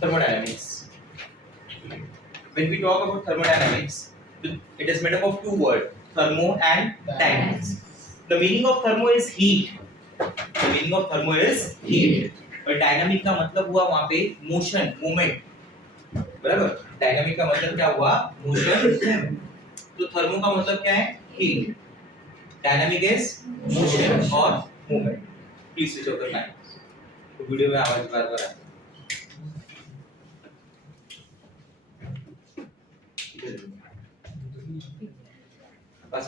thermodynamics. When we talk about thermodynamics, it is made up of two words, thermo and dynamics. The meaning of thermo is heat. The meaning of thermo is heat. और dynamic का मतलब हुआ वहाँ पे motion, movement, बराबर. Dynamic का मतलब क्या हुआ? मोशन. तो थर्मो का मतलब क्या है? हीट. डायनामिक इज मोशन और movement. Please switch off the fan. तो वीडियो में आवाज बार बार आती है. बस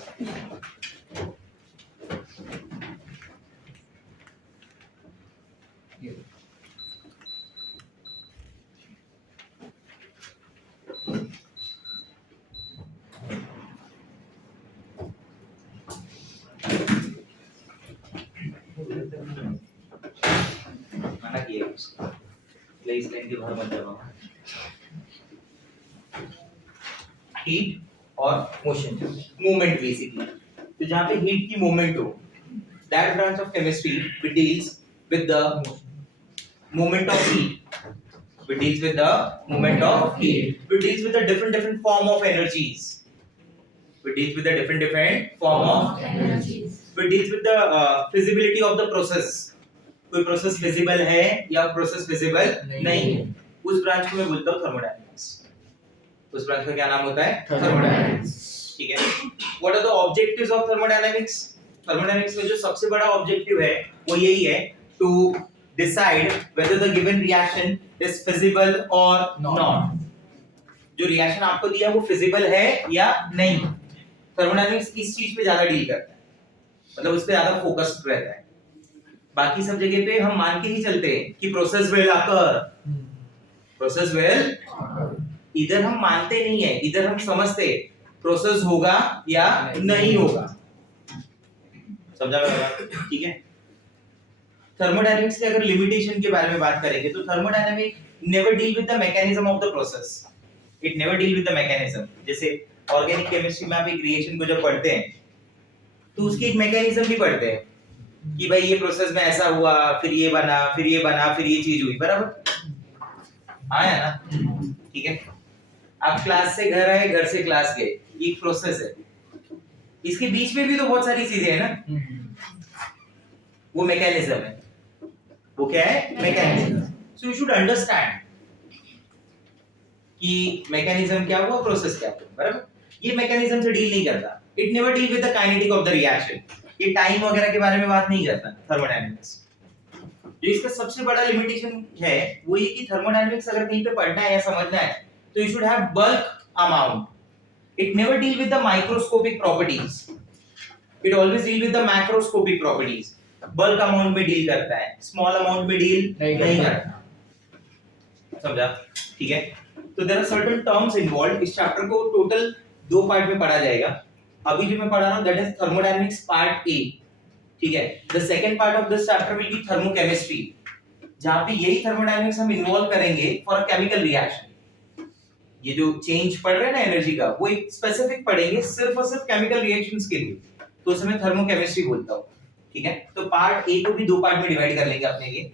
मना किया उसको. प्लीज लाइन के बाहर मत जाओ. हीट और मोशन, मूवमेंट बेसिकली. तो जहाँ पे हीट की मूवमेंट हो, that branch of chemistry which deals with the movement of heat, which deals with the movement of heat, which deals with the different form of energies, which deals with the different form of energies, which deals with the feasibility of the process. कोई process feasible है या process feasible नहीं है, उस branch को मैं बोलता हूँ थर्मोडायनामिक्स. उस ब्रांच का क्या नाम होता है? थर्मोडायनामिक्स. ठीक है. What are the objectives of thermodynamics? Thermodynamics का जो सबसे बड़ा ऑब्जेक्टिव है वो यही है, to decide whether the given reaction is feasible और नॉट. जो रिएक्शन आपको दिया वो फिजिबल है या नहीं. थर्मोडायनामिक्स इस चीज पे ज्यादा डील करता है, मतलब उस पे ज्यादा फोकस्ड रहता है. बाकी सब जगह पे हम मान के ही चलते हैं कि process will occur, process will. इधर हम मानते नहीं है, इधर हम समझते प्रोसेस होगा या नहीं होगा. समझा मेरा? ठीक है. थर्मोडायनामिक्स के अगर लिमिटेशन के बारे में बात करेंगे तो thermodynamic never deal with the mechanism of the process. It never deal with the mechanism. जैसे ऑर्गेनिक केमिस्ट्री में आप एक रिएक्शन को जब पढ़ते हैं तो उसकी एक मैकेनिज्म भी पढ़ते हैं कि भाई ये प्रोसेस में ऐसा हुआ, फिर ये बना, फिर ये बना, फिर ये चीज हुई, बराबर. आया ना? ठीक है. आप क्लास से घर आए, घर से क्लास गए, ये एक प्रोसेस है. इसके बीच में भी तो बहुत सारी चीजें हैं ना, वो मैकेनिज्म है. वो क्या है? Mechanism. So you should understand कि मैकेनिज्म क्या हुआ, प्रोसेस क्या हुआ, बराबर. ये मैकेनिज्म से डील नहीं करता. It never deal with the kinetic of the reaction. ये टाइम वगैरह के बारे में बात नहीं करता थर्मोडायनामिक्स. जो इसका सबसे बड़ा लिमिटेशन है वो ये कि थर्मोडायनामिक्स अगर कहीं पे पढ़ना है या समझना है तो you should have bulk amount. It never deal with the microscopic properties. It always deal with the macroscopic properties. Bulk amount में डील करता है, स्मॉल अमाउंट में डील नहीं करता. समझा? ठीक है. तो there are certain terms involved. इस चैप्टर को टोटल 2 पार्ट में पढ़ा जाएगा. अभी जो मैं पढ़ा रहा हूं that is thermodynamics part A. ठीक है. The second part of this chapter will be thermochemistry, जहां पे यही थर्मोडायनामिक्स हम इन्वॉल्व करेंगे फॉर अ केमिकल रिएक्शन. ये जो चेंज पढ़ रहे हैं ना एनर्जी का, वो एक स्पेसिफिक पढ़ेंगे सिर्फ और सिर्फ केमिकल रिएक्शंस के लिए. तो उसे मैं थर्मोकेमिस्ट्री बोलता हूं. ठीक है. तो पार्ट ए को भी 2 पार्ट में डिवाइड कर लेंगे अपने लिए,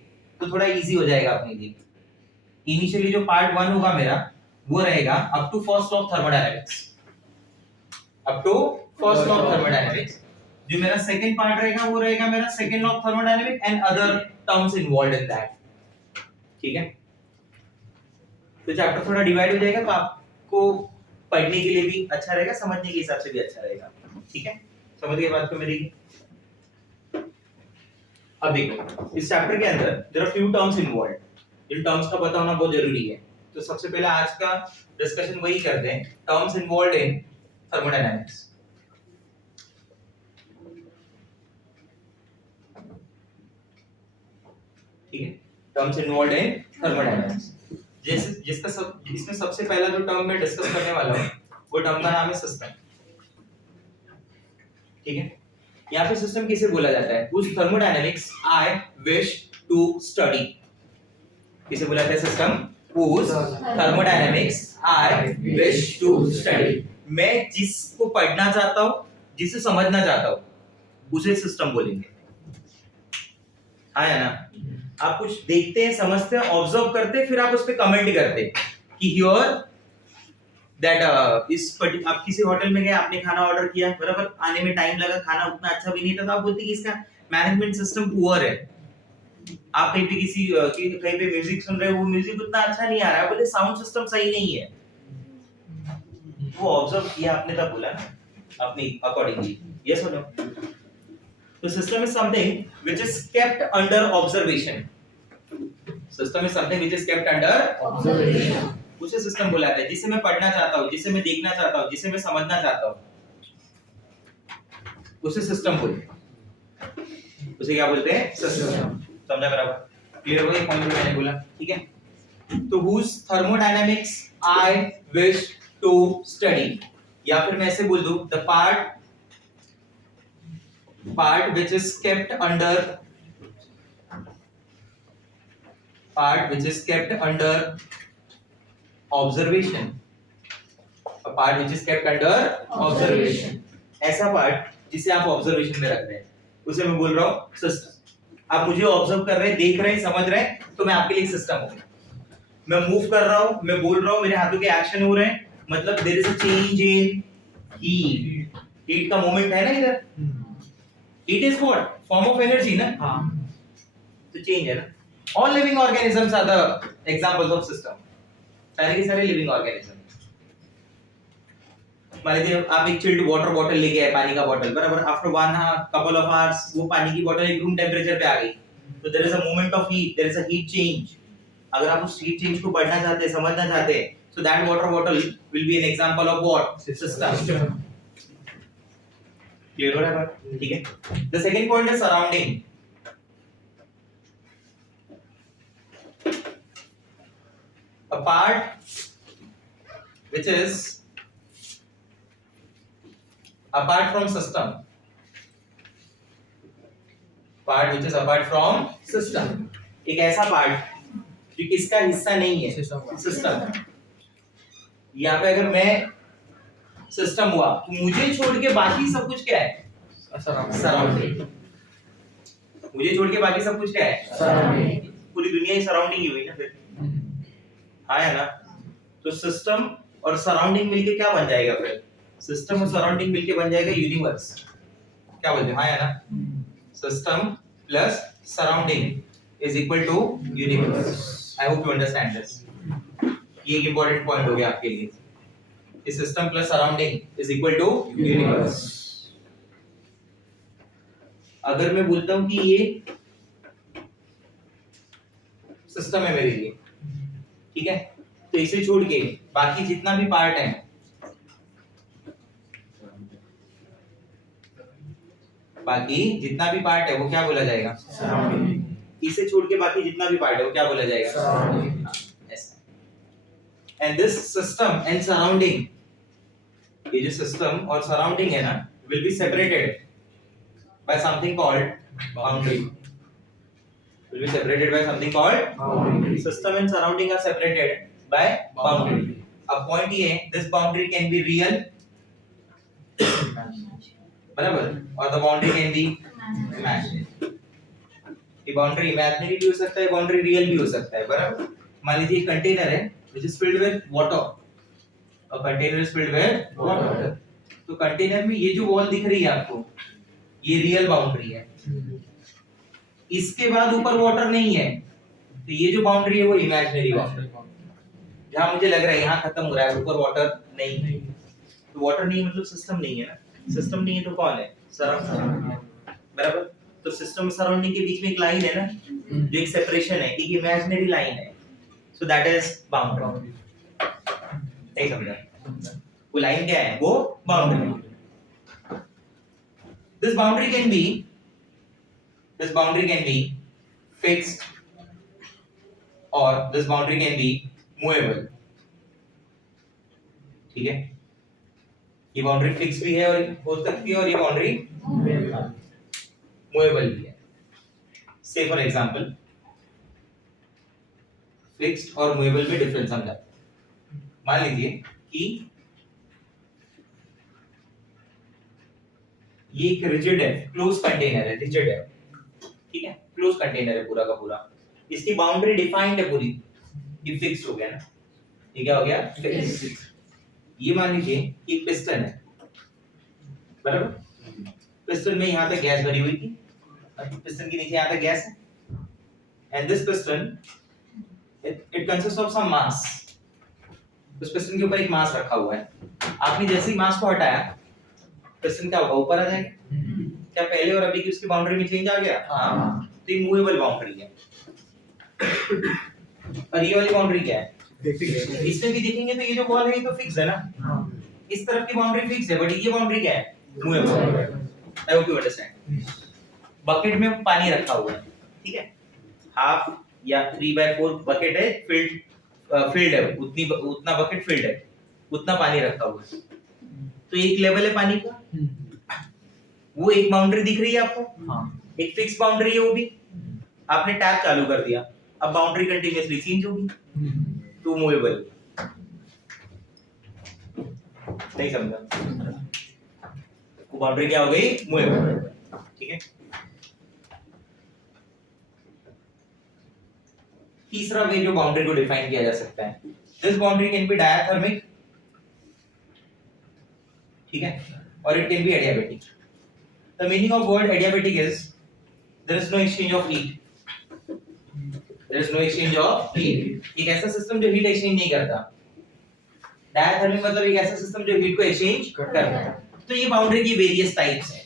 तो थोड़ा इजी हो जाएगा अपने लिए. इनिशियली जो पार्ट 1 होगा मेरा वो रहेगा up to first law of thermodynamics. Up to first law of thermodynamics. जो मेरा सेकंड पार्ट रहेगा वो रहेगा मेरा second law of thermodynamics and other terms involved in that. ठीक है. तो चैप्टर थोड़ा डिवाइड हो जाएगा, तो आपको पढ़ने के लिए भी अच्छा रहेगा, समझने के हिसाब से भी अच्छा रहेगा. ठीक है. समझ गए बात को मेरी? अब देखो इस चैप्टर के अंदर there are few terms involved. इन टर्म्स का पता होना बहुत जरूरी है. तो सबसे पहले आज का डिस्कशन वही करते हैं, टर्म्स इन्वॉल्वड इन थर्मोडायनामिक्स. ठीक है. टर्म्स इन्वॉल्वड इन थर्मोडायनामिक्स. इसमें सबसे पहला जो टर्म मैं डिस्कस करने वाला हूं वो टर्म का नाम है सिस्टम. ठीक है. यहाँ पे सिस्टम किसे बोला जाता है? उस thermodynamics I wish to study. किसे बोला जाता है? System whose thermodynamics I wish to study. मैं जिसको पढ़ना चाहता हूँ, जिसे समझना चाहता हूँ, उसे सिस्टम बोलेंगे. हाँ या ना? आप कुछ देखते हैं, समझते हैं, ऑब्जर्व करते हैं, फिर आप उस पर कमेंट करते हैं कि हियर दैट आप किसी होटल में गए, आपने खाना ऑर्डर किया, बराबर, आने में टाइम लगा, खाना उतना अच्छा भी नहीं था, तो आप बोलते हैं कि इसका मैनेजमेंट सिस्टम पुअर है। आप कहीं पे कहीं पे म्यूजिक सुन रहे हो, वो म्यूजिक उतना अच्छा नहीं आ रहा है, बोले साउंड सिस्टम सही नहीं है। वो ऑब्जर्व किया आपने, तब बोला ना अपनी अकॉर्डिंगली। यस और नो? तो system is something which is kept under observation. System is something which is kept under observation. उसे सिस्टम बोला जाता है जिसे मैं पढ़ना चाहता हूं, जिसे मैं देखना चाहता हूं, जिसे मैं समझना चाहता हूं, उसे सिस्टम बोलते हैं। उसे क्या बोलते हैं? सिस्टम। समझा बराबर? क्लियर हो गया पॉइंट मैंने बोला? ठीक है। तो whose thermodynamics I wish to study, या फिर मैं ऐसे बोल दूं the part which is kept under observation, a part which is kept under observation, ऐसा पार्ट जिसे आप ऑब्जर्वेशन में रख रहे हैं, उसे मैं बोल रहा हूं सिस्टम। आप मुझे ऑब्जर्व कर रहे हैं, देख रहे हैं, समझ रहे हैं, तो मैं आपके लिए सिस्टम हूं। मैं मूव कर रहा हूं, मैं बोल रहा हूं, मेरे हाथों के एक्शन हो रहे हैं, मतलब there is a change in heat. Heat का मूवमेंट है ना इधर। Heat is what? Form of energy ना। हां, तो चेंज है ना। All living organisms are the examples of system. सारे के सारे लिविंग ऑर्गेनिज्म। मान लीजिए आप एक चिल्ड वाटर बॉटल लेके आए, पानी का बॉटल, बराबर, after one couple of hours वो पानी की बॉटल एक रूम टेंपरेचर पे आ गई, तो there is a movement of heat, there is a heat change. अगर आप उस हीट चेंज को पढ़ना चाहते हैं, समझना चाहते हैं, so that water bottle will be an example of what? System. Clear हो रहा है बात? ठीक है। The second point is surrounding. A part which is apart from system. Part which is apart from system. एक ऐसा पार्ट जो किसका हिस्सा नहीं है, सिस्टम। यहाँ पे अगर मैं सिस्टम हुआ तो मुझे छोड़ के बाकी सब कुछ क्या है? सराउंडिंग। मुझे छोड़ के बाकी सब कुछ क्या है? सराउंडिंग। पूरी दुनिया ही सराउंडिंग ही हुई ना फिर। हाँ है ना। तो सिस्टम और सराउंडिंग मिलके क्या बन जाएगा फिर? सिस्टम और सराउंडिंग मिलके बन जाएगा यूनिवर्स। क्या बोलते हैं? हाँ है ना। System plus surrounding is equal to universe. I hope you understand this. ये एक इंपॉर्टेंट पॉइंट हो गया आपके लिए कि system plus surrounding is equal to universe. अगर मैं बोलता हूं कि ये सिस्टम है मेरे लिए, ठीक है, तो इसे छोड़ के बाकी जितना भी पार्ट है, बाकी जितना भी पार्ट है वो क्या बोला जाएगा? सराउंडिंग। इसे छोड़ के बाकी जितना भी पार्ट है वो क्या बोला जाएगा? Surrounding. And this system and surrounding, ये जो सिस्टम और सराउंडिंग है ना, will be separated by something called boundary. Will be separated by something called boundary. System and surrounding are separated by boundary. अब पॉइंट ये है, this boundary can be real, बराबर, और the boundary can be imaginary. ये boundary imaginary भी हो सकता है, बाउंड्री रियल भी हो सकता है, बराबर। मान लीजिए एक कंटेनर है which is filled with water. A container is filled with water. तो कंटेनर में ये जो वॉल दिख रही है आपको, ये रियल बाउंड्री है। इसके बाद ऊपर वाटर नहीं है, तो ये जो बाउंड्री है वो इमेजिनरी बाउंड्री। जहां मुझे लग रहा है यहाँ खत्म हो रहा है, ऊपर वाटर नहीं, तो वाटर नहीं मतलब सिस्टम नहीं है ना। सिस्टम नहीं है तो कौन है? सराउंडिंग, बराबर। तो सिस्टम सराउंडिंग के बीच में एक लाइन है ना, जो एक सेपरेशन है, एक इमेजिनरी लाइन है, सो दैट इज बाउंड्री। नहीं समझा? वो लाइन क्या है? वो boundary. This boundary can B fixed or this boundary can be movable. ठीक है, ये बाउंड्री फिक्स भी है और हो सकती है, और ये बाउंड्री मूवेबल भी है। से फॉर एग्जांपल, फिक्स्ड और मूवेबल में डिफरेंस समझा। मान लीजिए कि ये एक रिजिड है, क्लोज कंटेनर है, रिजिड है, ठीक है, क्लोज कंटेनर है पूरा का पूरा, इसकी बाउंड्री डिफाइंड है पूरी, ये फिक्स्ड हो गया ना, ये क्या हो गया फिक्स्ड। ये मान लीजिए कि पिस्टन है बराबर, पिस्टन में यहाँ पे गैस भरी हुई थी, पिस्टन के नीचे यहाँ पे गैस है, and this piston it consist of some mass, उस पिस्टन के ऊपर एक मास रखा हुआ है, आपने जैसे ही मास को हटाया पिस्टन क्या होगा, ऊपर आ जाएगा, क्या पहले और अभी की उसकी बाउंड्री में चेंज आ गया? हाँ, तो ये मूवेबल बाउंड्री है। और ये वाली बाउंड्री क्या है? इसमें भी देखेंगे तो ये जो वॉल है ये तो फिक्स है ना, इस तरफ की बाउंड्री फिक्स है, बट ये बाउंड्री क्या है? Movable. I hope you understand. Bucket में पानी रखा हुआ है, ठीक है, हाफ या 3/4 बकेट है, फील्ड है, उतना बकेट फील्ड है, उतना पानी रखा हुआ है, तो एक लेवल है पानी का, वो एक बाउंड्री दिख रही है आपको, एक फिक्स बाउंड्री है वो भी, आपने टैप चालू कर दिया, अब बाउंड्री कंटीन्यूअसली चेंज होगी, तो मूवेबल। नहीं समझा? वो बाउंड्री क्या हो गई? मूवेबल, ठीक है। तीसरा वे जो बाउंड्री को डिफाइन किया जा सकता है, this boundary can be diathermic, ठीक है, और it can be adiabatic. The meaning of word adiabatic is there is no exchange of heat, there is no exchange of heat, एक ऐसा सिस्टम जो हीट एक्सचेंज नहीं करता। डायथर्मिक मतलब एक ऐसा सिस्टम जो हीट को एक्सचेंज करता है। तो ये बाउंड्री की वेरियस टाइप्स हैं,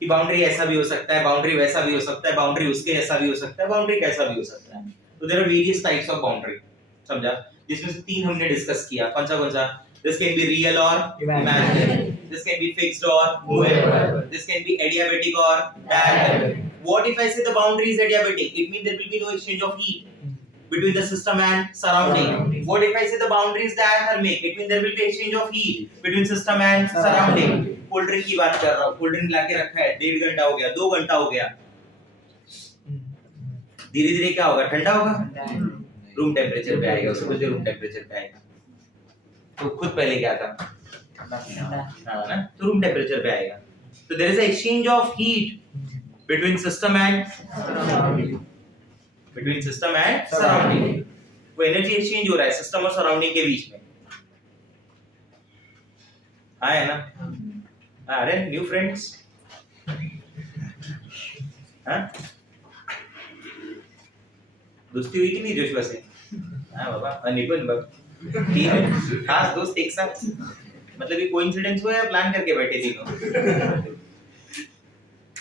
कि बाउंड्री ऐसा भी हो सकता है, बाउंड्री वैसा भी हो सकता है, बाउंड्री उसके जैसा भी हो सकता है, बाउंड्री कैसा भी हो सकता है। तो there are various types of boundary, समझा, जिसमें से 3 हमने डिस्कस किया। कौन सा? दिस कैन बी रियल और imaginary, this can be fixed और movable, this can be adiabatic और diathermic. What if I say the boundary is adiabatic? It means there will be no exchange of heat between the system and surrounding. What if I say the boundary is diathermic? It means there will be exchange of heat between system and surrounding. Cold drink की बात कर रहा हूँ, cold drink लाके रखा है, 1.5 घंटा हो गया, 2 घंटा हो गया, धीरे धीरे क्या होगा? ठंडा होगा, रूम टेम्परेचर पे आएगा, उसको बोलते रूम टेम्परेचर पे आएगा। तो खुद पहले क्या था? हाँ ना, तो रूम टेम्परेचर पे आएगा। तो there is a exchange of heat between system and surrounding, वो एनर्जी एक्सचेंज हो रहा है सिस्टम और सराउंडिंग के बीच में। हाँ है ना? अरे न्यू फ्रेंड्स, हाँ दोस्ती हुई कि नहीं जोशवा से? हाँ बाबा, निपुण बाबा, तीन खास दोस्त एक साथ, मतलब ये कोइंसिडेंस हुआ या प्लान करके बैठे तीनों?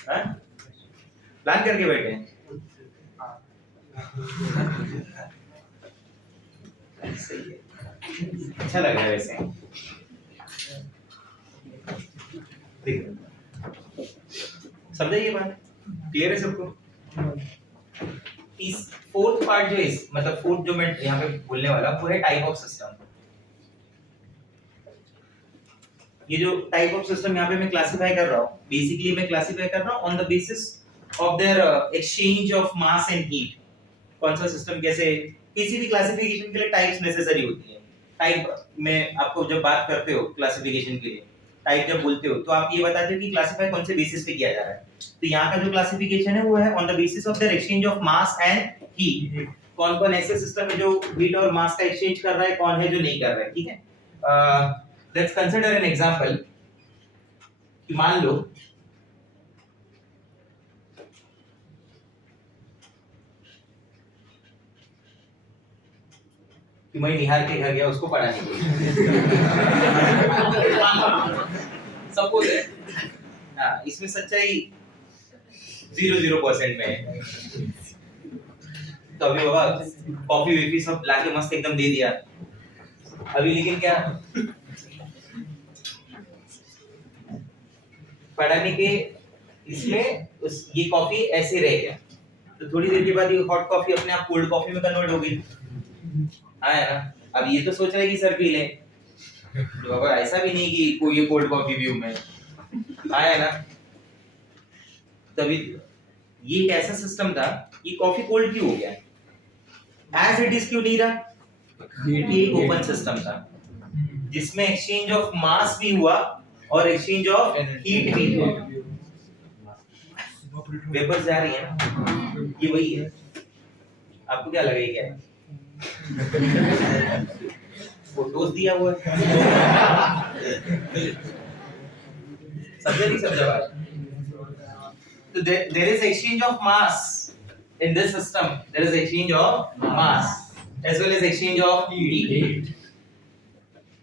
हाँ प्लान करके बैठे हैं? सही है, अच्छा लग रहा है वैसे। समझे ये बात? क्लियर है सबको? फोर्थ पार्ट जो इस मतलब फोर्थ जो मैं यहाँ पे बोलने वाला वो है टाइप ऑफ सिस्टम। ये जो टाइप ऑफ सिस्टम यहाँ पे मैं क्लासिफाई कर रहा हूँ, बेसिकली मैं क्लासिफाई कर रहा हूँ on the basis of their exchange of mass and heat। कौन सा सिस्टम कैसे, किसी भी क्लासिफिकेशन के लिए टाइप्स नेसेसरी होती है। टाइप में आपको जब बात करते हो क्लासिफिकेशन के लिए, टाइप जब बोलते हो तो आप ये बताते हो कि क्लासिफाई कौन से बेसिस पे किया जा रहा है। तो यहाँ का जो क्लासिफिकेशन है वो है on the basis of their exchange of mass and heat. कौन कौन ऐसे सिस्टम है जो हीट और मास का एक्सचेंज कर रहा है, कौन है जो नहीं कर रहा है, ठीक है। लेट्स कंसीडर एन एग्जांपल कि मान लो कि मैं निहार के घर गया उसको पढ़ाने के लिए, सपोज है, हाँ इसमें सच्चाई 0% में है। तो अभी बाबा कॉफी वीफी सब लाके मस्त एकदम दे दिया, अभी लेकिन क्या पढ़ाने के इसमें ये कॉफी ऐसे रह गया, तो थोड़ी देर के बाद ये हॉट कॉफी अपने आप कोल्ड कॉफी में कन्वर्ट हो गई। हाँ है ना, अब ये तो सोच रहे कि सर पी ले, तो बाबा ऐसा भी नहीं कि कोई ये कोल्ड कॉफी व्यू में, हाँ है ना। तभी ये एक ऐसा सिस्टम था, ये कॉफी कोल्ड क्यों हो गया, एज इट इज क्यों नहीं रहा, ये एक ओपन सिस्टम था जिसमें एक्सचेंज ऑफ मास भी हुआ और एक्सचेंज ऑफ हीट भी हुआ। वेपर्स जा रही है ना, ये वही है। आपको क्या लगा ये क्या है? फोटोज दिया हुआ है। समझे नहीं समझा बात? तो there is exchange of mass in this system. There is exchange of mass as well as exchange of heat.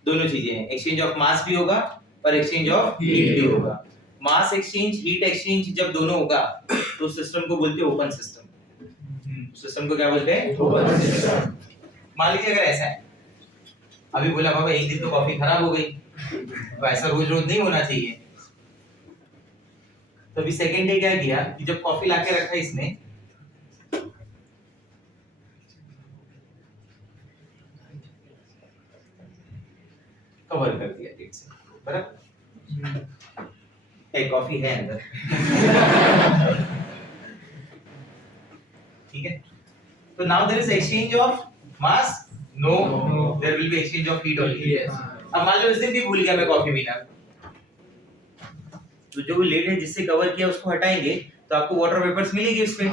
दोनों चीजें हैं, exchange of mass भी होगा और exchange of heat भी होगा। मास एक्सचेंज, हीट एक्सचेंज जब दोनों होगा तो सिस्टम को बोलते हैं ओपन सिस्टम। सिस्टम को क्या बोलते हैं? Open system. मान लीजिए अगर ऐसा है, अभी बोला बाबा एक दिन तो कॉफी खराब हो गई, तो ऐसा रोज रोज नहीं होना चाहिए। तो अभी सेकंड डे क्या किया कि जब कॉफी लाके रखा इसने, कवर कर दिया डेट से, बराबर? एक कॉफी है अंदर। ठीक है, तो now there is exchange of mass, no there will be exchange of heat only. अब मान लो इस दिन भी भूल गया मैं कॉफी पीना, तो जो लेड है जिससे कवर किया उसको हटाएंगे तो आपको वाटर वेपर्स मिलेगी उस पे,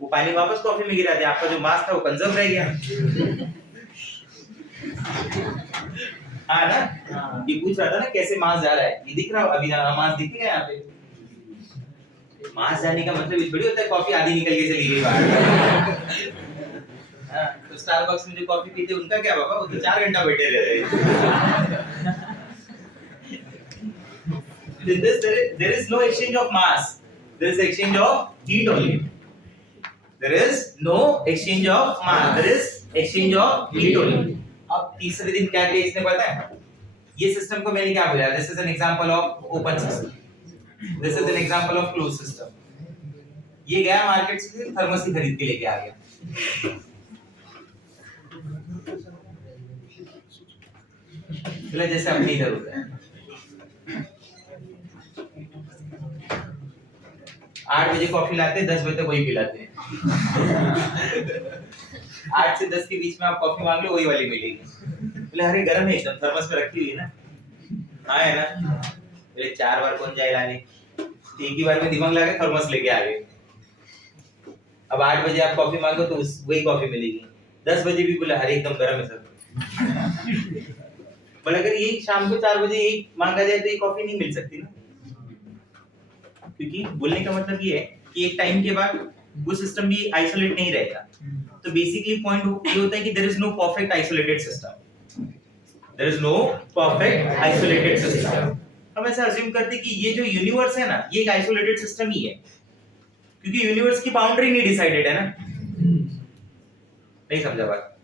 वो पानी वापस कॉफी में गिरा दे, आपका जो मास था वो कंजर्व रह गया। हाँ ना, ये पूछ रहा था ना कैसे मास जा रहा है, ये दिख रहा है अभी मास दिखेगा यहाँ पे। मास जाने का मतलब ये थोड़ी होता है कॉफी आधी निकल के चली गई बाहर। हाँ, तो स्टारबक्स में जो कॉफी पीते उनका क्या बाबा, वो तो 4 घंटा बैठे रहते हैं। In this there is no exchange of mass, there is exchange of heat only. There is no exchange of mass, there is exchange of heat only. अब तीसरे दिन क्या किया इसने पता है? ये सिस्टम को मैंने क्या बोला? This is an example of open system. This is an example of closed system. ये गया मार्केट से थर्मस ही खरीद के लेके आ गया। चला जैसे अपने इधर होता है, 8 बजे कॉफी लाते हैं, 10 बजे तक वही पिलाते हैं। 8 से 10 के बीच में आप कॉफी मांग लो वही वाली मिलेगी। बोले अरे गर्म है एकदम, थर्मस पे रखी हुई है ना। हाँ है ना, बोले 4 बार कौन जाए लाने, एक ही बार में दिमाग लगा के थर्मस लेके आ गए। अब 8 बजे आप कॉफी मांगो तो वही कॉफी मिलेगी। 10 बजे भी बोला अरे एकदम गर्म है सर। बोले अगर ये शाम को 4 बजे एक मांगा जाए तो ये कॉफी नहीं मिल सकती ना, क्योंकि बोलने का मतलब ये है कि एक टाइम के बाद वो सिस्टम भी आइसोलेट नहीं रहेगा। तो बेसिकली पॉइंट ये होता है कि there is no perfect isolated system, there is no perfect isolated system. हम ऐसा अज्यूम करते हैं कि ये जो यूनिवर्स है ना, ये एक आइसोलेटेड सिस्टम ही है, क्योंकि यूनिवर्स की बाउंड्री नहीं डिसाइडेड है ना। नहीं समझा बात?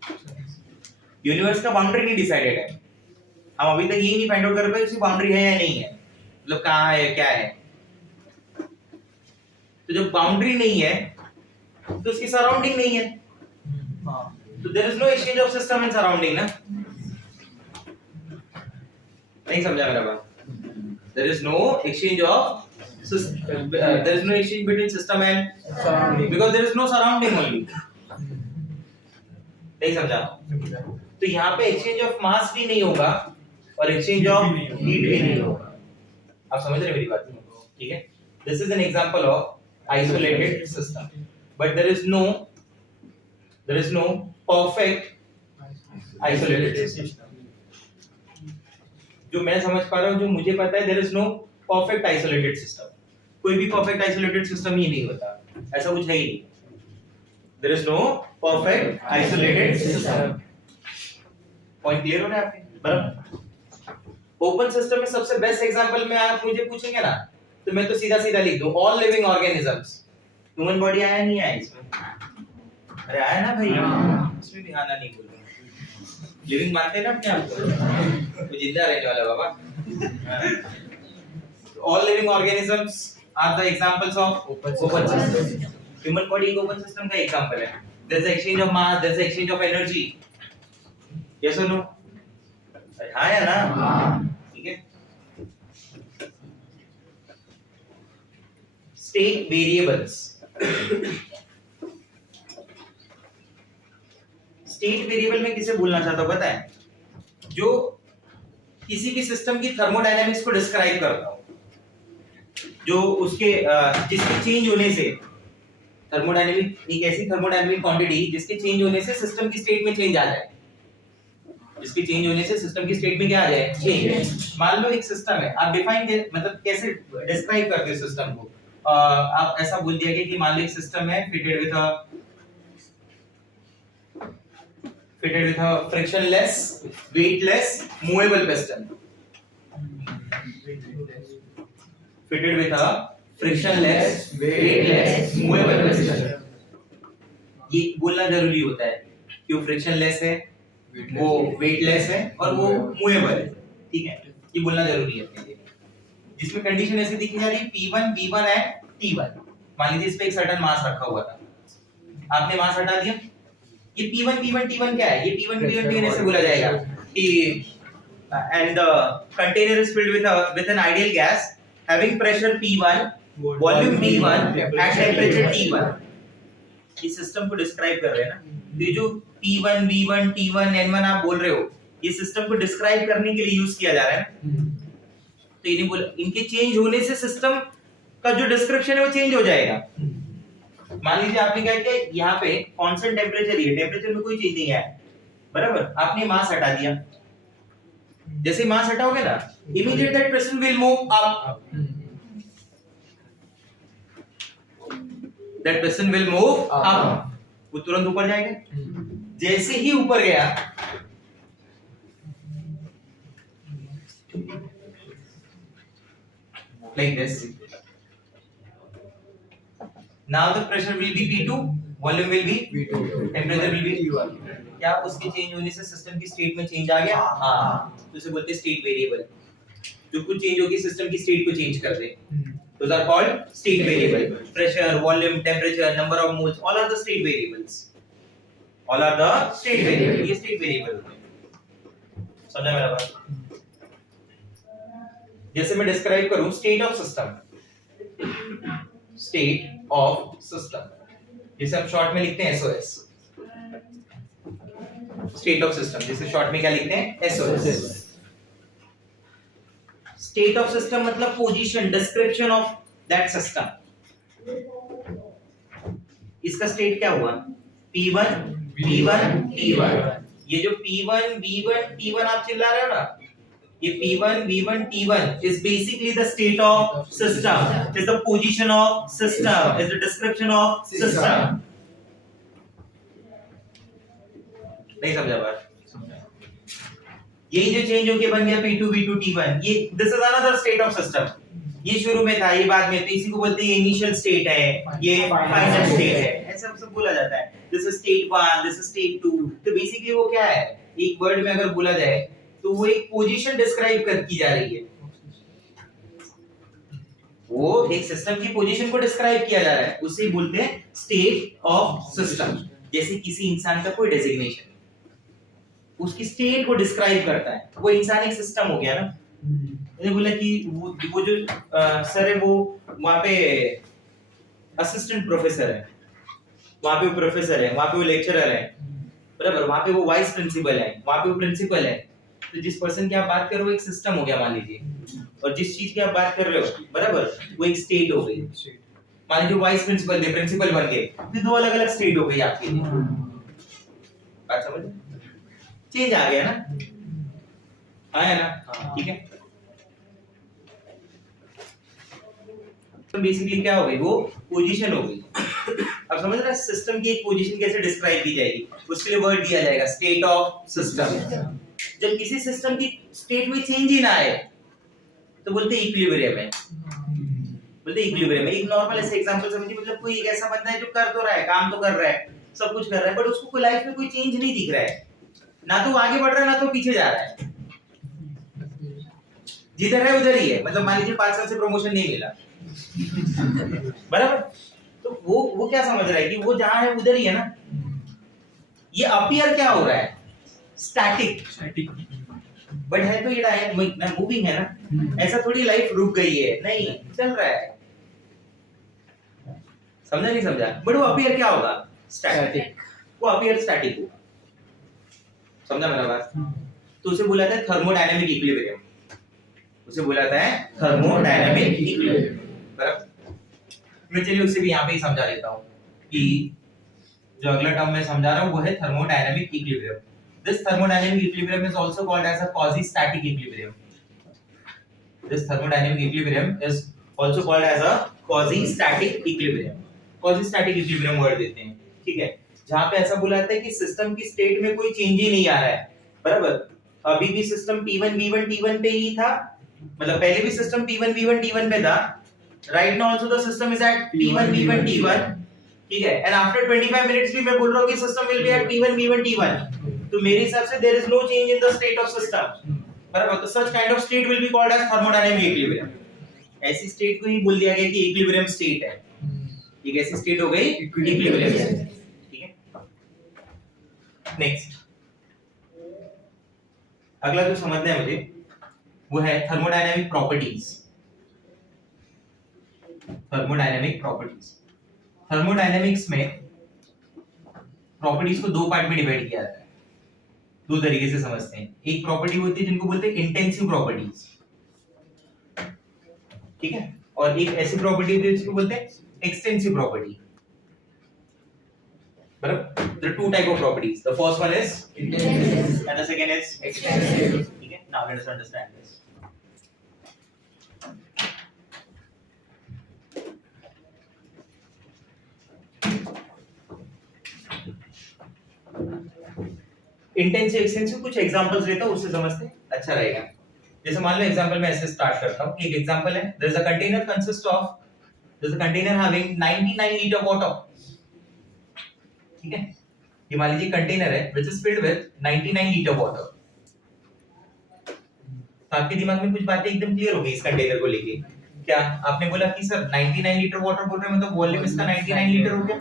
यूनिवर्स का बाउंड्री नहीं डिसाइडेड है, हम अभी तक ये नहीं फाइंड आउट कर पाए उसकी बाउंड्री है या नहीं है, मतलब कहाँ है क्या है। तो जब बाउंड्री नहीं है तो उसकी सराउंडिंग नहीं है, तो there is no exchange of system in surrounding ना। नहीं समझा मेरा बात? There is no exchange of there is no exchange between system and surrounding because there is no surrounding only. नहीं समझा? तो यहाँ पे एक्सचेंज ऑफ मास भी नहीं होगा और एक्सचेंज ऑफ हीट भी नहीं होगा। आप समझ रहे मेरी बात? ठीक है, this is an example of isolated system, but there is no perfect isolated system. जो मैं समझ पा रहा हूँ, जो मुझे पता है, there is no perfect isolated system. कोई भी perfect isolated system ही नहीं होता, ऐसा कुछ है ही नहीं। There is no perfect isolated system. Point clear हो रहा है आपके? बराबर। ओपन सिस्टम में सबसे बेस्ट एग्जांपल में आप मुझे पूछेंगे ना, तो मैं तो सीधा सीधा लिख दूं all living organisms. Human body आया नहीं आया इसमें? अरे आया ना भाई, इसमें भी आना नहीं बोल रहे। लिविंग मानते हैं ना अपने आप को, वो जिंदा रहने वाला बाबा। All living organisms are the examples of open system. Human body एक ओपन सिस्टम का एग्जांपल है। There is exchange of mass, there is exchange of energy. Yes और नो? हाँ या ना? ठीक है। स्टेट वेरिएबल्स, स्टेट वेरिएबल में किसे बोलना चाहता हूं पता है? जो किसी भी सिस्टम की थर्मोडायनामिक्स को डिस्क्राइब करता हो, जो उसके जिसके चेंज होने से थर्मोडायनेमिक एक ऐसी थर्मोडायनेमिक क्वांटिटी जिसके चेंज होने से सिस्टम की स्टेट में चेंज आ जाए, जिसके चेंज होने से सिस्टम की स्टेट में क्या आ जाए, चेंज। मान लो एक सिस्टम है, आप डिफाइन मतलब कैसे डिस्क्राइब करते हो सिस्टम को, आप ऐसा बोल दिया कि मान लो एक सिस्टम है fitted with a frictionless weightless movable piston, fitted with a frictionless weightless movable piston। ये बोलना जरूरी होता है कि वो फ्रिक्शनलेस है, वो वेटलेस है और वो मूवेबल है, ठीक है, ये बोलना जरूरी है अपने लिए। जिसमें कंडीशन ऐसे दिखी जा रही है P1 V1 एंड T1। मान लीजिए इस पे एक सर्टेन मास रखा हुआ था, आपने मास हटा दिया, ये P1 V1 T1 क्या है, ये P1 V1 T1 ऐसे बोला जाएगा कि and the container is filled with an ideal gas having pressure P1 volume V1 and temperature T1। ये सिस्टम को डिस्क्राइब कर रहे हैं ना, ये जो P1 V1 T1 N1 आप बोल रहे हो, ये सिस्टम को डिस्क्राइब करने के लिए यूज किया जा रहा है ना। तो इन्हें बोल, इनके चेंज होने से सिस्टम का जो डिस्क्रिप्शन है वो चेंज हो जाएगा। मान लीजिए आपने क्या किया, यहाँ पे कांस्टेंट टेम्परेचर ही है, टेम्परेचर में कोई चेंज नहीं है, बराबर, आपने मास हटा दिया, जैसे मास हटाओगे ना, immediate that piston will move up, that piston will move up, वो तुरंत ऊपर जाएगा। जैसे ही ऊपर गया, like this, now the pressure will be P2, volume will be V2, temperature will be T1। क्या उसके चेंज होने से सिस्टम की स्टेट में चेंज आ गया? हाँ, तो उसे बोलते हैं स्टेट वेरिएबल। जो कुछ चेंज होगी सिस्टम की स्टेट को चेंज कर दे, those are called state variable। pressure, volume, temperature, number of moles, all are the state variables, all are the state variable। ये state variable समझा मेरा बात? जैसे मैं डिस्क्राइब करूं state of system, state of system, जिसे हम शॉर्ट में लिखते हैं एसओएस, स्टेट ऑफ सिस्टम, जिसे शॉर्ट में क्या लिखते हैं, एसओएस। स्टेट ऑफ सिस्टम मतलब position, description of that system. इसका स्टेट क्या हुआ, P1 V1 T1। ये जो P1 V1 T1 आप चिल्ला रहे हो ना, ये P1 V1 T1 is basically the state of system, is the position of system, is the description of system। नहीं समझा बात? यही जो चेंज होके बन गया P2 V2 T1, ये this is another state of system। ये शुरू में था, ये बाद में, तो इसी को बोलते हैं इनिशियल स्टेट है, ये फाइनल स्टेट है, ऐसा सब बोला जाता है। This is state 1, this is state 2। तो बेसिकली वो क्या है, एक वर्ड में अगर बोला जाए तो वो एक पोजीशन डिस्क्राइब कर की जा रही है, वो एक सिस्टम की पोजीशन को डिस्क्राइब किया जा रहा है, उसे बोलते हैं स्टेट ऑफ सिस्टम। जैसे किसी इंसान का कोई डेजिग्नेशन उसकी स्टेट को डिस्क्राइब करता है, वो इंसान एक सिस्टम हो गया ना। मैंने बोला कि वो जो सर है वो वहां पे असिस्टेंट प्रोफेसर है, वहां पे वो प्रोफेसर है, वहां पे वो लेक्चरर है, बराबर, वहां पे वो वाइस प्रिंसिपल है, वहां पे वो प्रिंसिपल है। तो जिस पर्सन की आप बात कर रहे हो एक सिस्टम हो गया मान लीजिए, और जिस चीज की आप बात कर रहे हो, बराबर, वो एक स्टेट हो गई। मान लीजिए वाइस प्रिंसिपल थे, प्रिंसिपल बन गए, तो दो अलग अलग स्टेट हो गई आपकी। बात समझ, चेंज आ गया ना, आया ना, ठीक है। तो बेसिकली क्या हो गई, वो पोजीशन हो गई। अब समझ रहे सिस्टम की एक पोजीशन कैसे डिस्क्राइब की जाएगी, उसके लिए वर्ड दिया जाएगा स्टेट ऑफ सिस्टम। जब किसी सिस्टम की स्टेट में चेंज ही ना आए तो बोलते हैं इक्विलिब्रियम है, बोलते हैं इक्विलिब्रियम है। एक नॉर्मल ऐसे एग्जांपल समझिए, मतलब कोई एक ऐसा बंदा है जो कर तो रहा है, काम तो कर रहा है, सब कुछ कर रहा है, बट उसको कोई लाइफ में कोई चेंज नहीं दिख रहा है, ना तो वो आगे बढ़ रहा है ना तो पीछे जा रहा है, जिधर है उधर ही है। मतलब मान लीजिए 5 साल से प्रमोशन नहीं मिला, बराबर, तो वो क्या समझ रहा है कि वो जहां है उधर ही है ना। ये अपीयर क्या हो रहा है, स्टैटिक, बट है तो ये मूविंग है ना। ऐसा थोड़ी लाइफ रुक गई है, नहीं, चल रहा है। समझा नहीं समझा? बट वो अपीयर क्या होगा, स्टैटिक, वो अपीयर स्टैटिक होगा। समझा मेरा बात? तो उसे बुलाता है थर्मोडायनेमिक इक्विलिब्रियम, उसे बुलाता है थर्मोडायनेमिक इक्विलिब्रियम, बराबर। मैं चलिए उसे भी यहाँ पे ही समझा देता हूँ। कि जो अगला टर्म मैं समझा रहा हूँ वो है thermodynamic equilibrium. This thermodynamic equilibrium is also called as a quasi-static equilibrium. This thermodynamic equilibrium is also called as a quasi-static equilibrium. Quasi-static equilibrium word देते हैं, ठीक है, जहाँ पे ऐसा बोला जाता है कि सिस्टम की स्टेट में कोई चेंज ही नहीं आ रहा है, बराबर. अभी भी सिस्टम P1 V1 T1 पे ही था, मतलब पहले भी सिस्टम P1 V1 T1 पे था. Right now also the system is at P1 V1 T1, ठीक है, एंड आफ्टर 25 मिनट्स भी मैं बोल रहा हूँ कि system will be eight P1 V1 T1. तो मेरे हिसाब से there is no change in the state of system, बराबर. तो such kind of state will be called as thermodynamic equilibrium. ऐसी स्टेट को ही बोल दिया गया कि इक्विलिब्रियम स्टेट है. एक ऐसी स्टेट हो गई इक्विलिब्रियम स्टेट, ठीक है. नेक्स्ट अगला जो समझना है मुझे वो है thermodynamic properties. Thermodynamic properties. Thermodynamics में प्रॉपर्टीज को दो पार्ट में डिवाइड किया जाता है. दो तरीके से समझते हैं. एक प्रॉपर्टी होती है जिनको बोलते हैं इंटेंसिव प्रॉपर्टीज, ठीक है, और एक ऐसी प्रॉपर्टी होती है जिसको बोलते हैं एक्सटेंसिव प्रॉपर्टी, बराबर. there are two type of properties. The first one is intensive and the second is extensive, ठीक है. Now let us understand this. Intensive extensive कुछ एग्जांपल्स देता हूं, उससे समझते अच्छा रहेगा. जैसे मान लो एग्जांपल मैं ऐसे स्टार्ट करता हूं. एक एग्जांपल है, there is a container consist of, there is a container having 99 litre water, ठीक है. ये मान लीजिए कंटेनर है which is filled with 99 litre water. तो आपके दिमाग में कुछ बातें एकदम क्लियर हो गई इस कंटेनर को लेके. क्या आपने बोला कि सर 99 लीटर वाटर बोल रहे हैं, मतलब वॉल्यूम इसका 99 लीटर हो गया